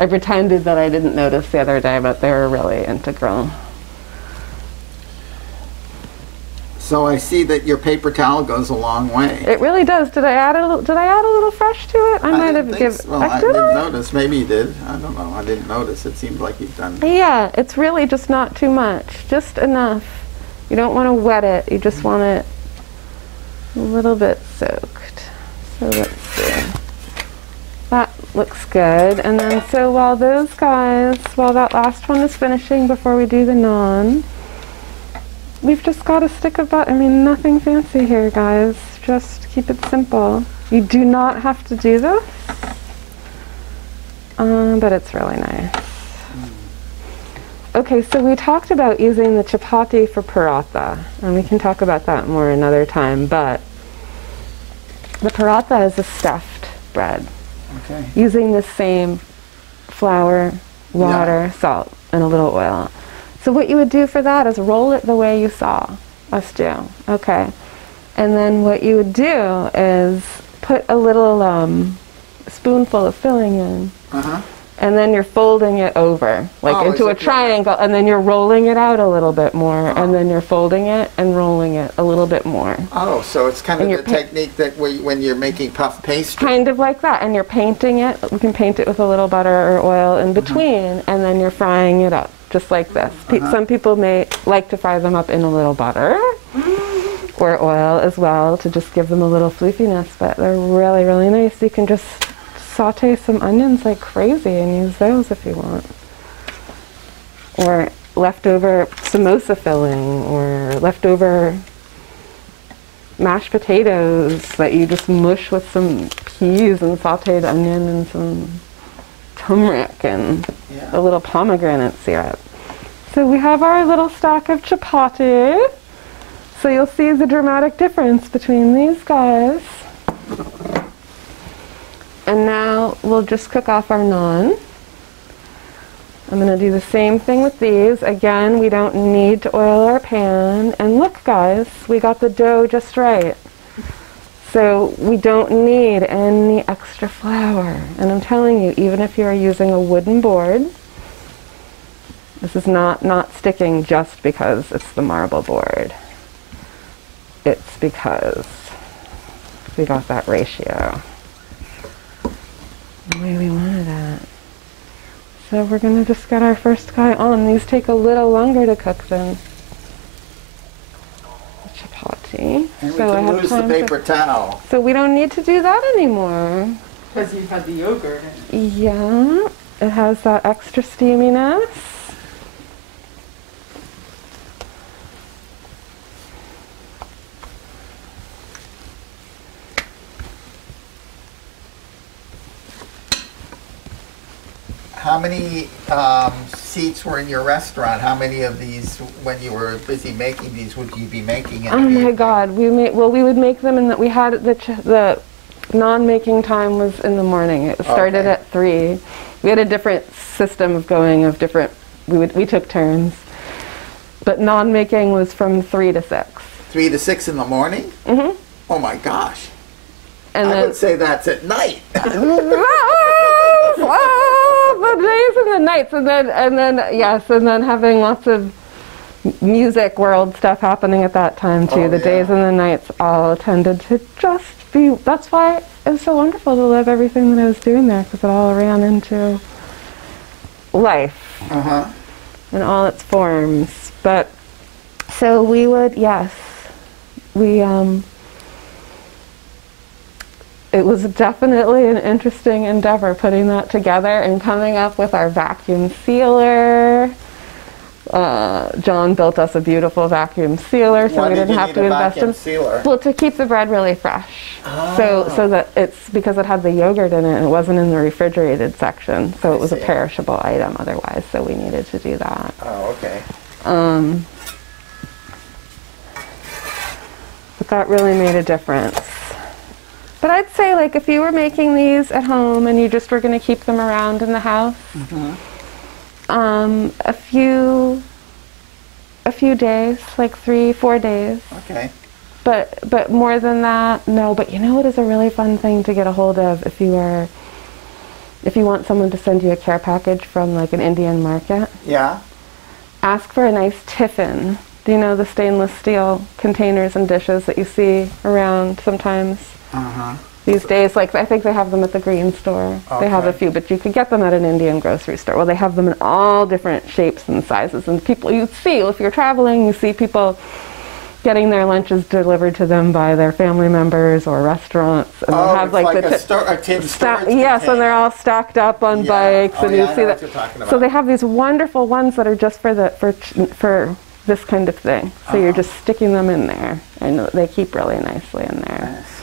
pretended that I didn't notice the other day, but they were really integral. So I see that your paper towel goes a long way. It really does. Did I add a little fresh to it? I might have given. Well, I didn't notice. Maybe you did. I don't know. I didn't notice. It seemed like you've done. Yeah, it's really just not too much, just enough. You don't want to wet it. You just want it a little bit soaked. So let's see. That looks good. And then so while that last one is finishing before we do the naan, we've just got a stick of butter. I mean, nothing fancy here, guys. Just keep it simple. You do not have to do this, but it's really nice. Okay, so we talked about using the chapati for paratha, and we can talk about that more another time, but the paratha is a stuffed bread. Okay. Using the same flour, water, salt, and a little oil. So what you would do for that is roll it the way you saw us do, okay? And then what you would do is put a little spoonful of filling in, and then you're folding it over, like into a triangle, and then you're rolling it out a little bit more, and then you're folding it and rolling it a little bit more. Oh, so it's kind of the technique that when you're making puff pastry. Kind of like that, and you're painting it. You can paint it with a little butter or oil in between, and then you're frying it up, just like this. Some people may like to fry them up in a little butter or oil as well to just give them a little floofiness, but they're really, really nice. You can just saute some onions like crazy and use those if you want. Or leftover samosa filling, or leftover mashed potatoes that you just mush with some peas and sauteed onion and some turmeric and a little pomegranate syrup. So we have our little stack of chapati. So you'll see the dramatic difference between these guys. And now we'll just cook off our naan. I'm going to do the same thing with these. Again, we don't need to oil our pan. And look, guys, we got the dough just right. So we don't need any extra flour. And I'm telling you, even if you are using a wooden board, this is not sticking just because it's the marble board. It's because we got that ratio the way we wanted it. So we're going to just get our first guy on. These take a little longer to cook than the chapati. And we so I can have lose the time paper towel. So we don't need to do that anymore. Because you had the yogurt in it. Yeah, it has that extra steaminess. How many seats were in your restaurant? How many of these, when you were busy making these, would you be making? Oh my God, we would make them in we had the non-making time was in the morning. It started at 3. We had a different system of going of different. We took turns, but non-making was from 3 to 6. 3 to 6 in the morning? Mhm. Oh my gosh! And I then, would say that's at night. the days and the nights, and then having lots of music world stuff happening at that time too. The days and the nights all tended to just be. That's why it was so wonderful to live everything that I was doing there, because it all ran into life in all its forms. But so we would, it was definitely an interesting endeavor putting that together and coming up with our vacuum sealer. John built us a beautiful vacuum sealer, so Why we did didn't you have need to a invest vacuum in. sealer? Well, to keep the bread really fresh. So that it's because it had the yogurt in it and it wasn't in the refrigerated section, so it was a see. perishable item otherwise. So we needed to do that. Oh, okay. But that really made a difference. But I'd say, like, if you were making these at home and you just were going to keep them around in the house, a few days, like 3-4 days. Okay. But more than that, no. But you know what is a really fun thing to get a hold of if you want someone to send you a care package from like an Indian market? Yeah. Ask for a nice tiffin. Do you know the stainless steel containers and dishes that you see around sometimes these days? Like, I think they have them at the green store. They have a Okay. few, but you could get them at an Indian grocery store. Well, they have them in all different shapes and sizes. And people, you see, if you're traveling, you see people getting their lunches delivered to them by their family members or restaurants. And they'll have it's like the a tin storage yes, and container. they're all stacked up on bikes, Oh, and yeah, you I see know that. what you're talking about. So they have these wonderful ones that are just for this kind of thing. So you're just sticking them in there, and they keep really nicely in there. Nice.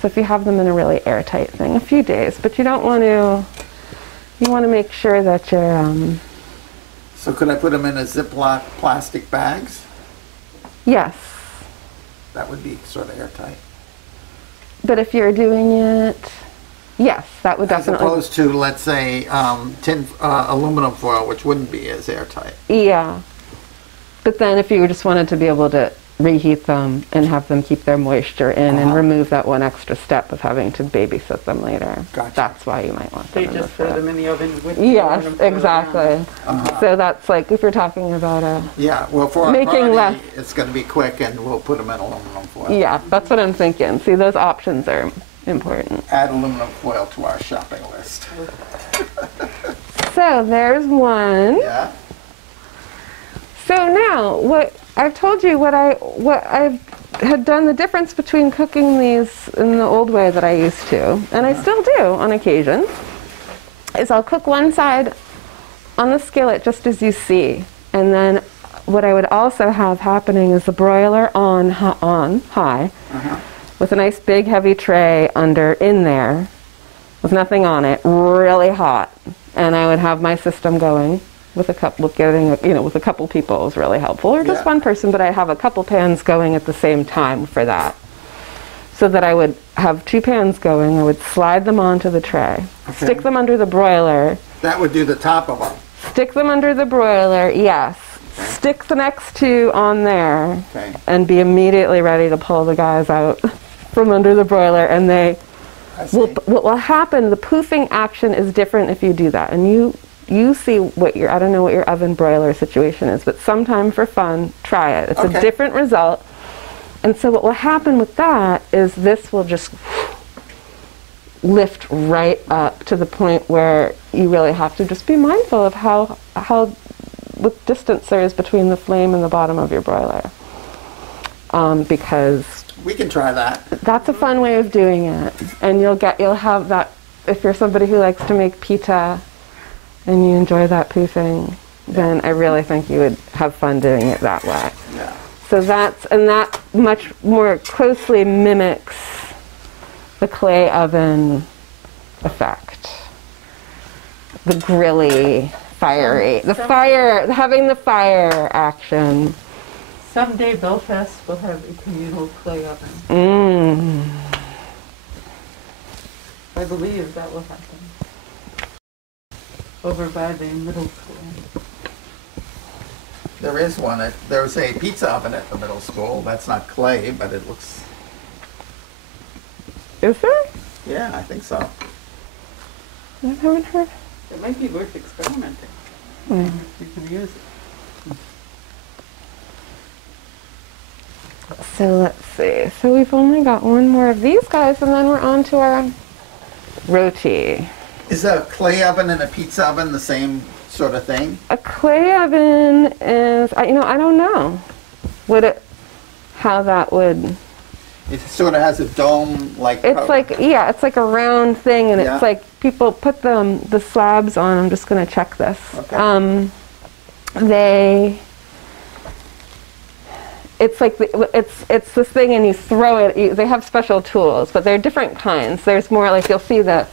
So if you have them in a really airtight thing, a few days, but you don't want to. You want to make sure that you're. So could I put them in a Ziploc plastic bags? Yes. That would be sort of airtight. But if you're doing it, yes, that would As definitely. opposed to, let's say, aluminum foil, which wouldn't be as airtight. Yeah. But then if you just wanted to be able to reheat them and have them keep their moisture in and remove that one extra step of having to babysit them later, Gotcha. that's why you might want them They in just the throw fridge. them in the oven with Yes, the aluminum foil around. exactly. So that's like if you're talking about a. Yeah, well, for our Making party, less. it's going to be quick, and we'll put them in aluminum foil. Yeah, that's what I'm thinking. See, those options are important. Add aluminum foil to our shopping list. So there's one. Yeah. So now, what I've told you, what I've had done the difference between cooking these in the old way that I used to, and I still do on occasion, is I'll cook one side on the skillet just as you see, and then what I would also have happening is the broiler on high, with a nice big heavy tray in there, with nothing on it, really hot, and I would have my system going. With a couple people is really helpful, or just one person, but I have a couple pans going at the same time for that. So that I would have 2 pans going, I would slide them onto the tray, stick them under the broiler. That would do the top of them. Stick them under the broiler, yes. Okay. Stick the next 2 on there, Okay. and be immediately ready to pull the guys out from under the broiler, and I see. what will happen, the poofing action is different if you do that, and you see I don't know what your oven broiler situation is, but sometime for fun, try it. It's Okay. a different result. And so what will happen with that is this will just lift right up to the point where you really have to just be mindful of how what distance there is between the flame and the bottom of your broiler. Because We can try that. that's a fun way of doing it. And you'll have that, if you're somebody who likes to make pita, and you enjoy that poofing, then I really think you would have fun doing it that way. Yeah. So that much more closely mimics the clay oven effect. The grilly, fiery, having the fire action. Someday Belfast will have a communal clay oven. I believe that will happen. Over by the middle school. There is one. There's a pizza oven at the middle school. That's not clay, but it looks... Is there? Yeah, I think so. I haven't heard. It might be worth experimenting. You can use it. So let's see. So we've only got one more of these guys, and then we're on to our roti. Is a clay oven and a pizza oven the same sort of thing? A clay oven is, I don't know how that would It sort of has a dome like. It's like, yeah, it's like a round thing, and Yeah. it's like people put the slabs on. I'm just going to check this. Okay. It's like it's this thing, and you throw it. They have special tools, but they're different kinds. There's more like you'll see that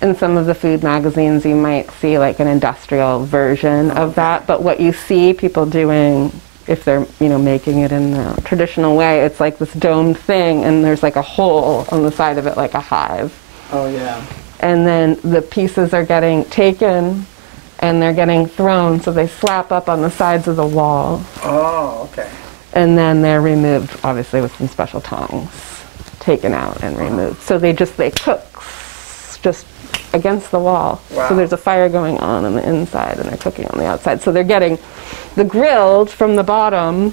in some of the food magazines. You might see like an industrial version of that, but what you see people doing, if they're making it in the traditional way, it's like this domed thing, and there's like a hole on the side of it, like a hive. Oh yeah. And then the pieces are getting taken, and they're getting thrown, so they slap up on the sides of the wall. Oh, okay. And then they're removed, obviously with some special tongs, taken out and removed. So they cook just against the wall. Wow. So there's a fire going on the inside, and they're cooking on the outside. So they're getting the grilled from the bottom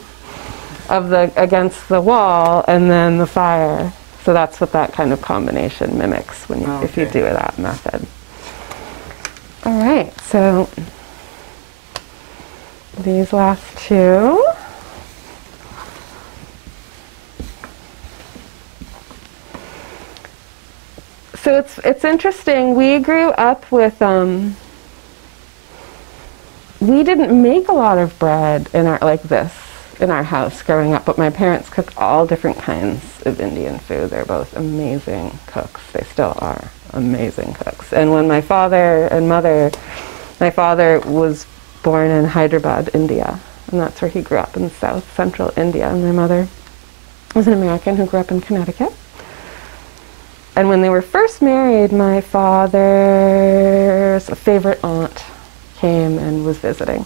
of against the wall, and then the fire. So that's what that kind of combination mimics when if you do that method. All right, so these last two. So it's interesting. We grew up with we didn't make a lot of bread in our house growing up, but my parents cooked all different kinds of Indian food. They're both amazing cooks. They still are amazing cooks. And when my father was born in Hyderabad, India, and that's where he grew up, in South Central India, and my mother was an American who grew up in Connecticut. And when they were first married, my father's favorite aunt came and was visiting.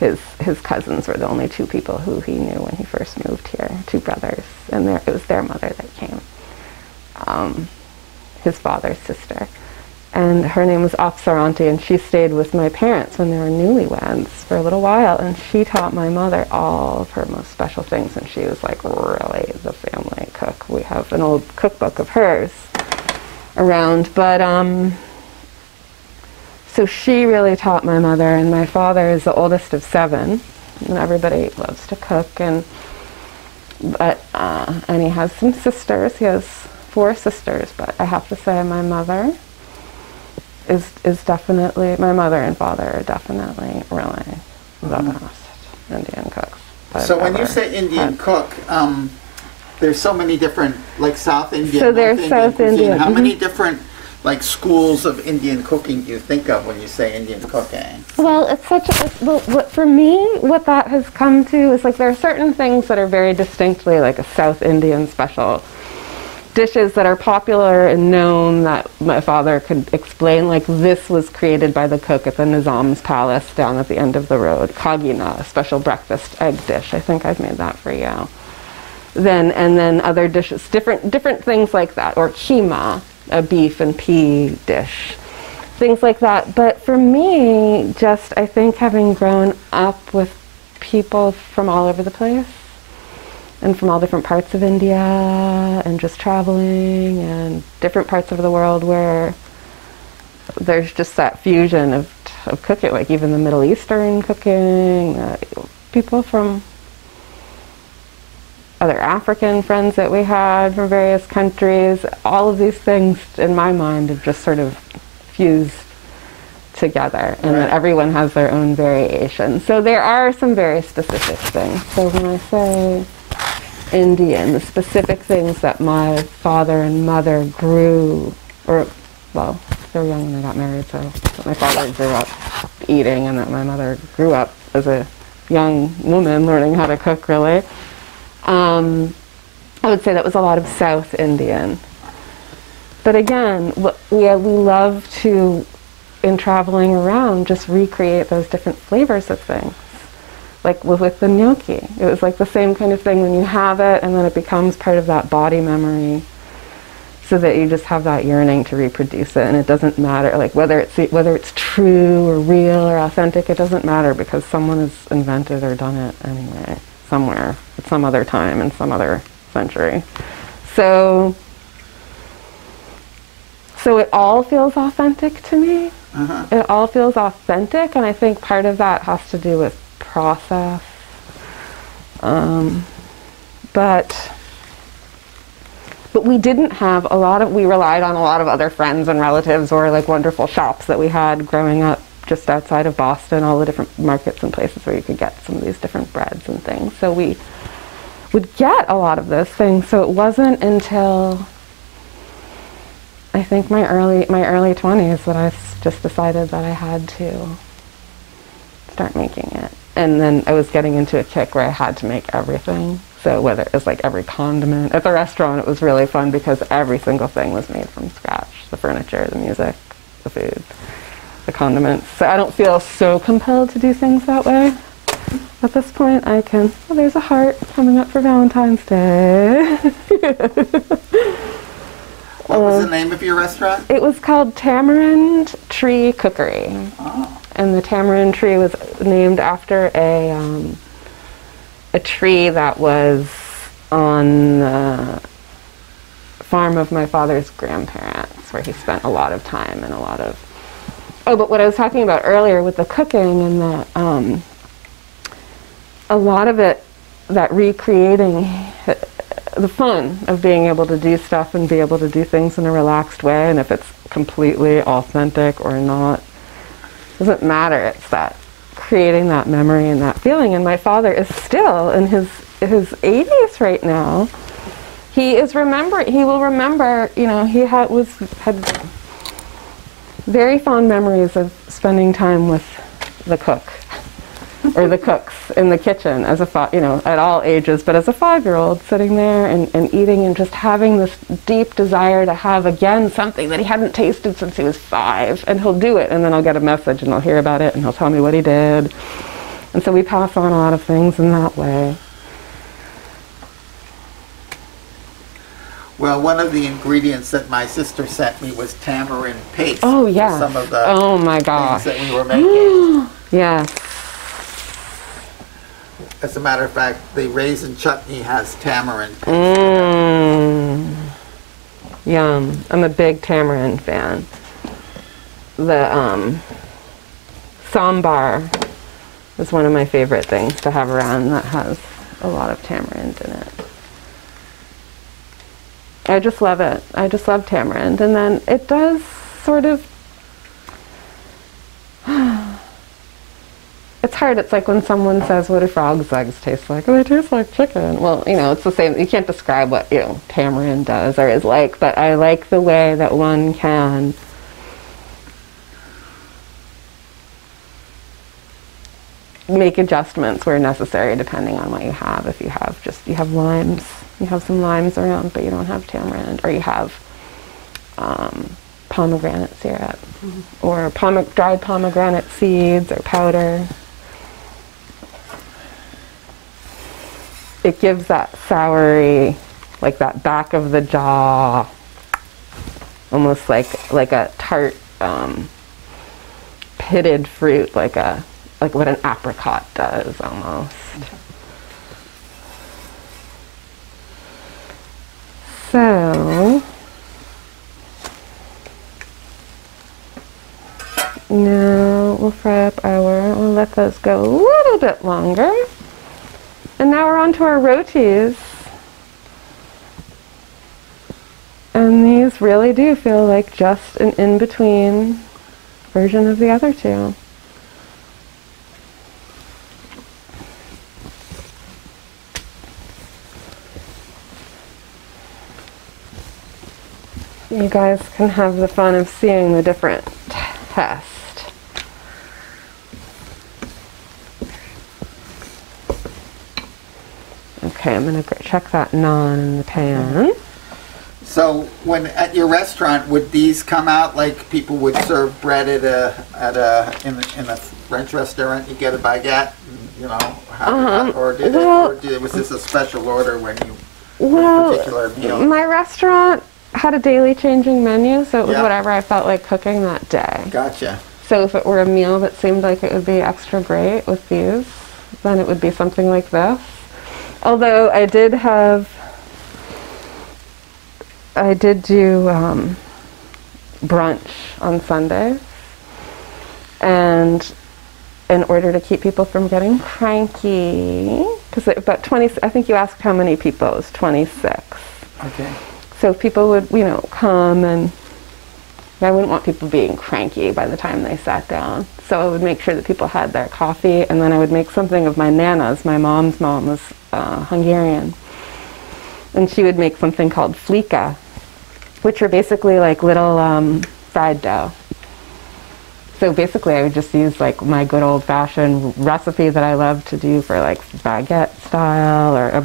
His cousins were the only two people who he knew when he first moved here, two brothers, and it was their mother that came, his father's sister. And her name was Apsaranti, and she stayed with my parents when they were newlyweds for a little while, and she taught my mother all of her most special things, and she was like really the family cook. We have an old cookbook of hers around, but so she really taught my mother, and my father is the oldest of 7, and everybody loves to cook, and he has some sisters. He has 4 sisters, but I have to say my mother is definitely, my mother and father are definitely really the best Indian cooks. So when you say Indian cook, there's so many different, like South Indian, so there's North South Indian cuisine. Indian. How many different like schools of Indian cooking do you think of when you say Indian cooking? Well, it's such a, for me, what that has come to is like there are certain things that are very distinctly like a South Indian special. Dishes that are popular and known that my father could explain, like this was created by the cook at the Nizam's palace down at the end of the road. Kagina, a special breakfast egg dish. I think I've made that for you. And then other dishes, different things like that, or keema, a beef and pea dish, things like that. But for me, just I think having grown up with people from all over the place, and from all different parts of India, and just traveling, and different parts of the world where there's just that fusion of cooking, like even the Middle Eastern cooking, people from other African friends that we had from various countries, all of these things in my mind have just sort of fused together, and that everyone has their own variation. So there are some very specific things. So when I say Indian, the specific things that my father and mother grew, or, well, they were young when they got married, so that my father grew up eating, and that my mother grew up as a young woman learning how to cook, really. I would say that was a lot of South Indian. But again, we love to, in traveling around, just recreate those different flavors of things. Like with the gnocchi, it was like the same kind of thing when you have it, and then it becomes part of that body memory, so that you just have that yearning to reproduce it, and it doesn't matter, like whether it's true or real or authentic, it doesn't matter, because someone has invented or done it anyway, somewhere, at some other time, in some other century. So it all feels authentic to me. It all feels authentic, and I think part of that has to do with process. But But we didn't have we relied on a lot of other friends and relatives or like wonderful shops that we had growing up just outside of Boston, all the different markets and places where you could get some of these different breads and things. So we would get a lot of those things. So it wasn't until I think my early 20s that I just decided that I had to start making it. And then I was getting into a kick where I had to make everything. So whether it was like every condiment. At the restaurant it was really fun because every single thing was made from scratch. The furniture, the music, the food, the condiments. So I don't feel so compelled to do things that way. At this point I can, oh, there's a heart coming up for Valentine's Day. What was the name of your restaurant? It was called Tamarind Tree Cookery. Oh. And the tamarind tree was named after a tree that was on the farm of my father's grandparents, where he spent a lot of time and a lot of... Oh, but what I was talking about earlier with the cooking and the, a lot of it, that recreating, the fun of being able to do stuff and be able to do things in a relaxed way, and if it's completely authentic or not, doesn't matter. It's that creating that memory and that feeling. And my father is still in his 80s right now. He will remember, you know, he had very fond memories of spending time with the cook or the cooks in the kitchen as you know, at all ages, but as a 5-year-old sitting there and eating and just having this deep desire to have again something that he hadn't tasted since he was 5, and he'll do it, and then I'll get a message and I'll hear about it and he'll tell me what he did. And so we pass on a lot of things in that way. Well, one of the ingredients that my sister sent me was tamarind paste. Oh, yeah. Some of the oh my gosh. things that we were making. Yes. As a matter of fact, the raisin chutney has tamarind paste. Yum. I'm a big tamarind fan. The sambar is one of my favorite things to have around that has a lot of tamarind in it. I just love it. I just love tamarind. And then it does sort of... It's hard. It's like when someone says, what do frog's legs taste like? Oh, they taste like chicken. Well, you know, it's the same. You can't describe what, you know, tamarind does or is like, but I like the way that one can make adjustments where necessary depending on what you have. If you have limes, you have some limes around, but you don't have tamarind, or you have pomegranate syrup, or dried pomegranate seeds or powder. It gives that soury, like that back of the jaw, almost like a tart, pitted fruit, like what an apricot does almost. So now we'll fry up we'll let those go a little bit longer. And now we're on to our rotis. And these really do feel like just an in-between version of the other two. You guys can have the fun of seeing the different tests. Okay, I'm going to check that naan in the pan. So, when at your restaurant, would these come out like people would serve bread in a French restaurant? You get a baguette, you know, or was this a special order when you a particular meal? My restaurant had a daily changing menu, so it was whatever I felt like cooking that day. Gotcha. So if it were a meal that seemed like it would be extra great with these, then it would be something like this. Although I did do brunch on Sundays, and in order to keep people from getting cranky, because about 20, I think you asked how many people, it was 26. Okay. So people would, you know, come, and I wouldn't want people being cranky by the time they sat down. So I would make sure that people had their coffee, and then I would make something of my Nana's. My mom's mom was Hungarian. And she would make something called flika, which are basically like little fried dough. So basically I would just use like my good old-fashioned recipe that I love to do for like baguette style, or a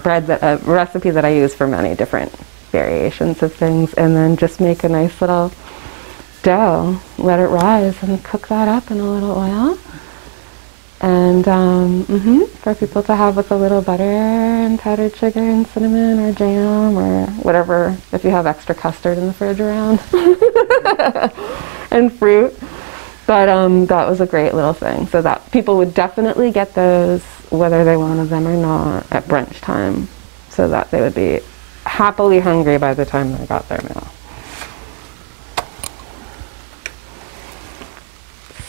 recipe that I use for many different variations of things, and then just make a nice little dough, let it rise, and cook that up in a little oil. And for people to have with a little butter and powdered sugar and cinnamon or jam or whatever, if you have extra custard in the fridge around, and fruit. But that was a great little thing. So that people would definitely get those whether they wanted them or not at brunch time, so that they would be happily hungry by the time they got their meal.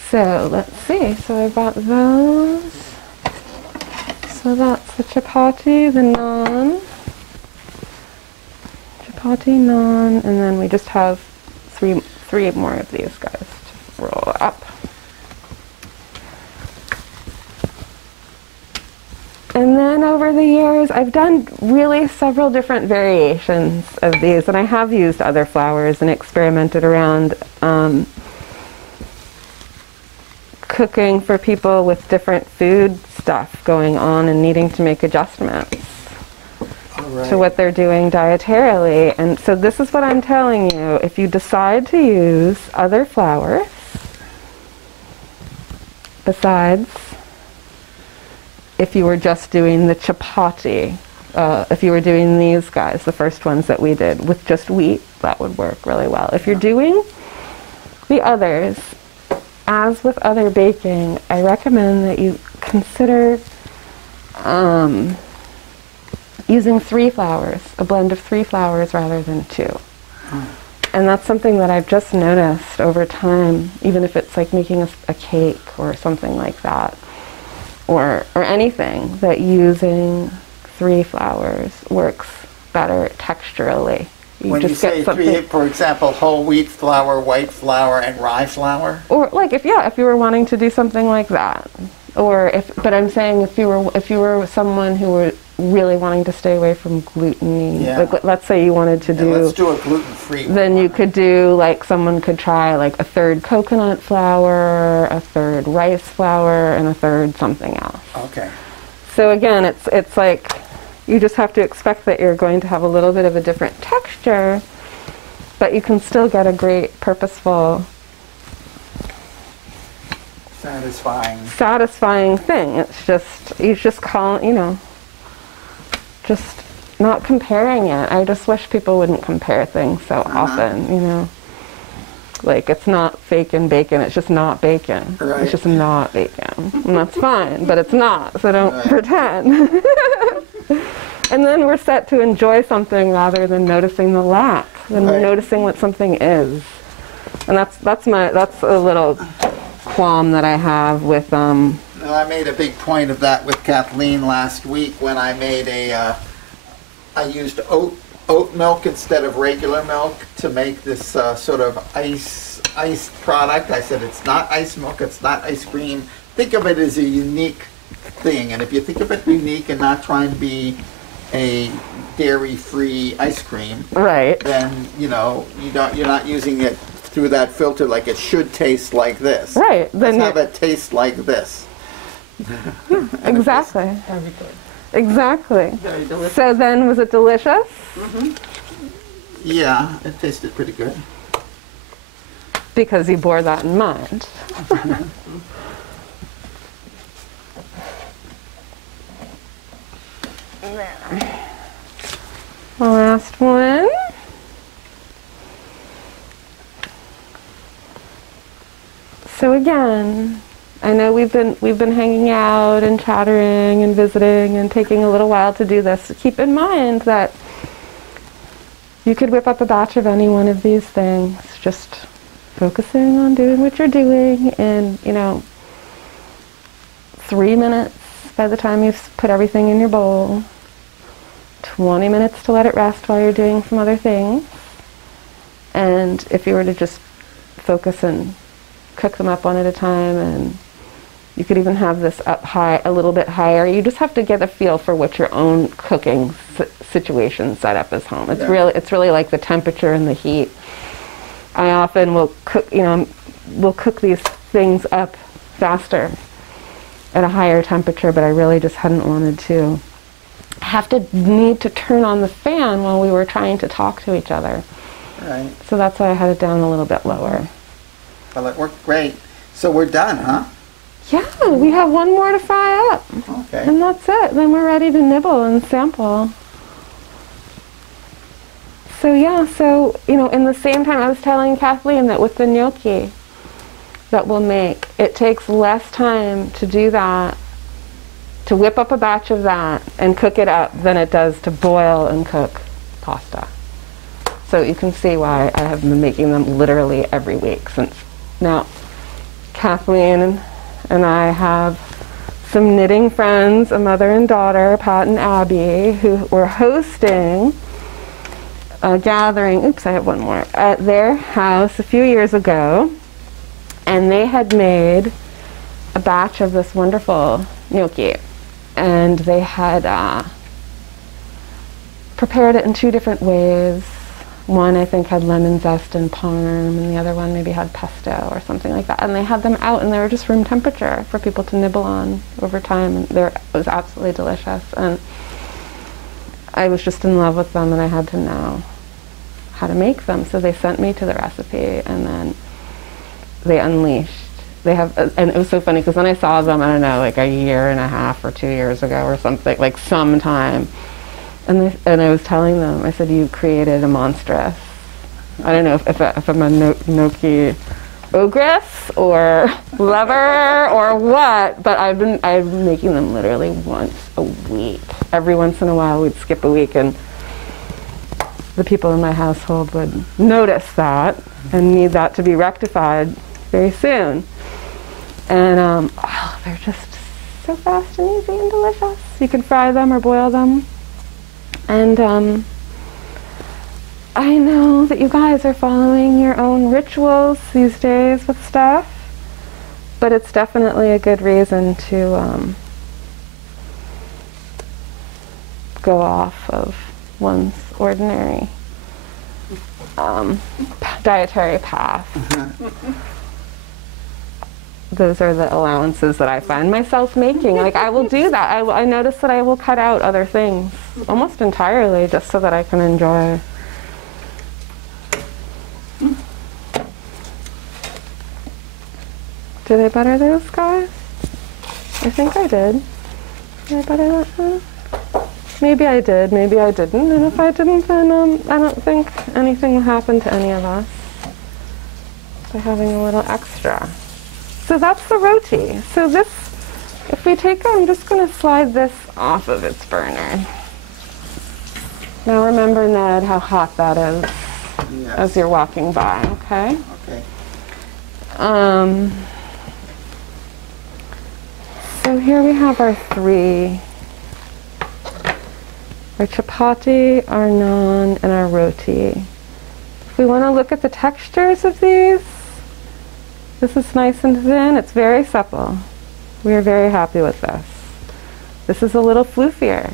So let's see, so I bought those. So that's the chapati, the naan. Chapati, naan, and then we just have three more of these guys to roll up. And then over the years, I've done really several different variations of these, and I have used other flours and experimented around cooking for people with different food stuff going on and needing to make adjustments to what they're doing dietarily. And so this is what I'm telling you. If you decide to use other flours besides if you were just doing the chapati, if you were doing these guys, the first ones that we did with just wheat, that would work really well. If you're doing the others, as with other baking, I recommend that you consider using 3 flours, a blend of 3 flours rather than 2. And that's something that I've just noticed over time, even if it's like making a cake or something like that, or anything, that using 3 flours works better texturally. When you say 3, for example, whole wheat flour, white flour, and rye flour? Or like if you were wanting to do something like that, but I'm saying if you were someone who were really wanting to stay away from gluten-y, like let's say you wanted to do, let's do a gluten-free one. Then you could do, like, someone could try like a third coconut flour, a third rice flour, and a third something else. Okay. So again, it's like you just have to expect that you're going to have a little bit of a different texture, but you can still get a great, purposeful, satisfying thing. It's just, you just call, just not comparing it. I just wish people wouldn't compare things so often, Like, it's not fake and bacon, it's just not bacon. Right. It's just not bacon. And that's fine, but it's not, so don't pretend. And then we're set to enjoy something rather than noticing the lack, than noticing what something is. And that's a little qualm that I have with Well, I made a big point of that with Kathleen last week when I made I used oat milk instead of regular milk to make this sort of ice product. I said it's not ice milk, it's not ice cream. Think of it as a unique thing, and if you think of it unique and not trying to be a dairy-free ice cream, then you're not using it through that filter like it should taste like this. Right. Let's have it taste like this. Exactly. Very good. Exactly. Very delicious. So then, was it delicious? Mm-hmm. Yeah, it tasted pretty good. Because you bore that in mind. The last one. So again, I know we've been hanging out and chattering and visiting and taking a little while to do this. Keep in mind that you could whip up a batch of any one of these things, just focusing on doing what you're doing in, 3 minutes by the time you've put everything in your bowl, 20 minutes to let it rest while you're doing some other things. And if you were to just focus and cook them up one at a time, and you could even have this up high, a little bit higher. You just have to get a feel for what your own cooking situation setup is home. It's really like the temperature and the heat. I often will cook, we'll cook these things up faster at a higher temperature, but I really just hadn't wanted to need to turn on the fan while we were trying to talk to each other. Right. So that's why I had it down a little bit lower. Well, it worked great. So we're done, huh? Yeah, we have one more to fry up. Okay. And that's it. Then we're ready to nibble and sample. So yeah, in the same time I was telling Kathleen that with the gnocchi that we'll make, it takes less time to do that, to whip up a batch of that and cook it up than it does to boil and cook pasta. So you can see why I have been making them literally every week since. Now, Kathleen and I have some knitting friends, a mother and daughter, Pat and Abby, who were hosting a gathering, oops, I have one more, at their house a few years ago. And they had made a batch of this wonderful gnocchi. And they had prepared it in 2 different ways. One, I think, had lemon zest and parm, and the other one maybe had pesto or something like that. And they had them out, and they were just room temperature for people to nibble on over time. And it was absolutely delicious. And I was just in love with them, and I had to know how to make them. So they sent me to the recipe, and then they unleashed. They have, and it was so funny because when I saw them, I don't know, like a year and a half or 2 years ago or something, like sometime. And I was telling them, I said, you created a monstrous. I don't know if I'm a gnocchi ogress or lover or what, but I've been making them literally once a week. Every once in a while we'd skip a week, and the people in my household would notice that and need that to be rectified very soon. And they're just so fast and easy and delicious. You can fry them or boil them. And I know that you guys are following your own rituals these days with stuff, but it's definitely a good reason to go off of one's ordinary dietary path. Those are the allowances that I find myself making. Like, I will do that. I notice that I will cut out other things almost entirely just so that I can enjoy. Did I butter those guys? I think I did. Did I butter that one? Maybe I did, maybe I didn't. And if I didn't, then I don't think anything will happen to any of us by having a little extra. So that's the roti. So this, if we take, I'm just going to slide this off of its burner. Now remember, Ned, how hot that is as you're walking by, okay? Okay. So here we have our 3. Our chapati, our naan, and our roti. If we want to look at the textures of these, this is nice and thin. It's very supple. We are very happy with this. This is a little floofier,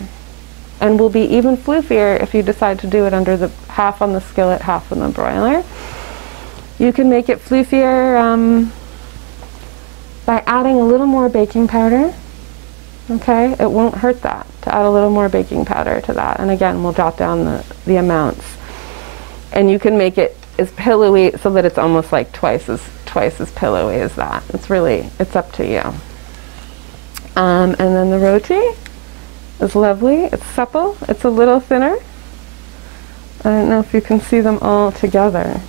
and will be even floofier if you decide to do it under the half on the skillet, half on the broiler. You can make it floofier by adding a little more baking powder. Okay, it won't hurt that to add a little more baking powder to that. And again, we'll jot down the amounts. And you can make it as pillowy so that it's almost like twice as pillowy as that. It's up to you. And then the roti is lovely. It's supple. It's a little thinner. I don't know if you can see them all together.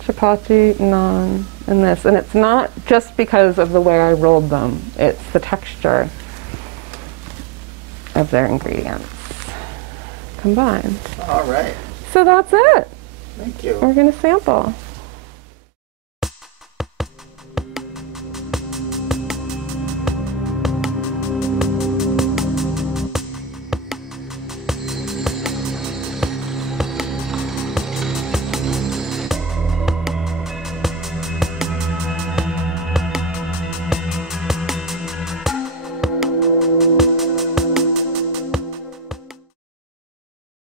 Chapati, naan, and this. And it's not just because of the way I rolled them. It's the texture of their ingredients combined. All right. So that's it. Thank you. We're going to sample.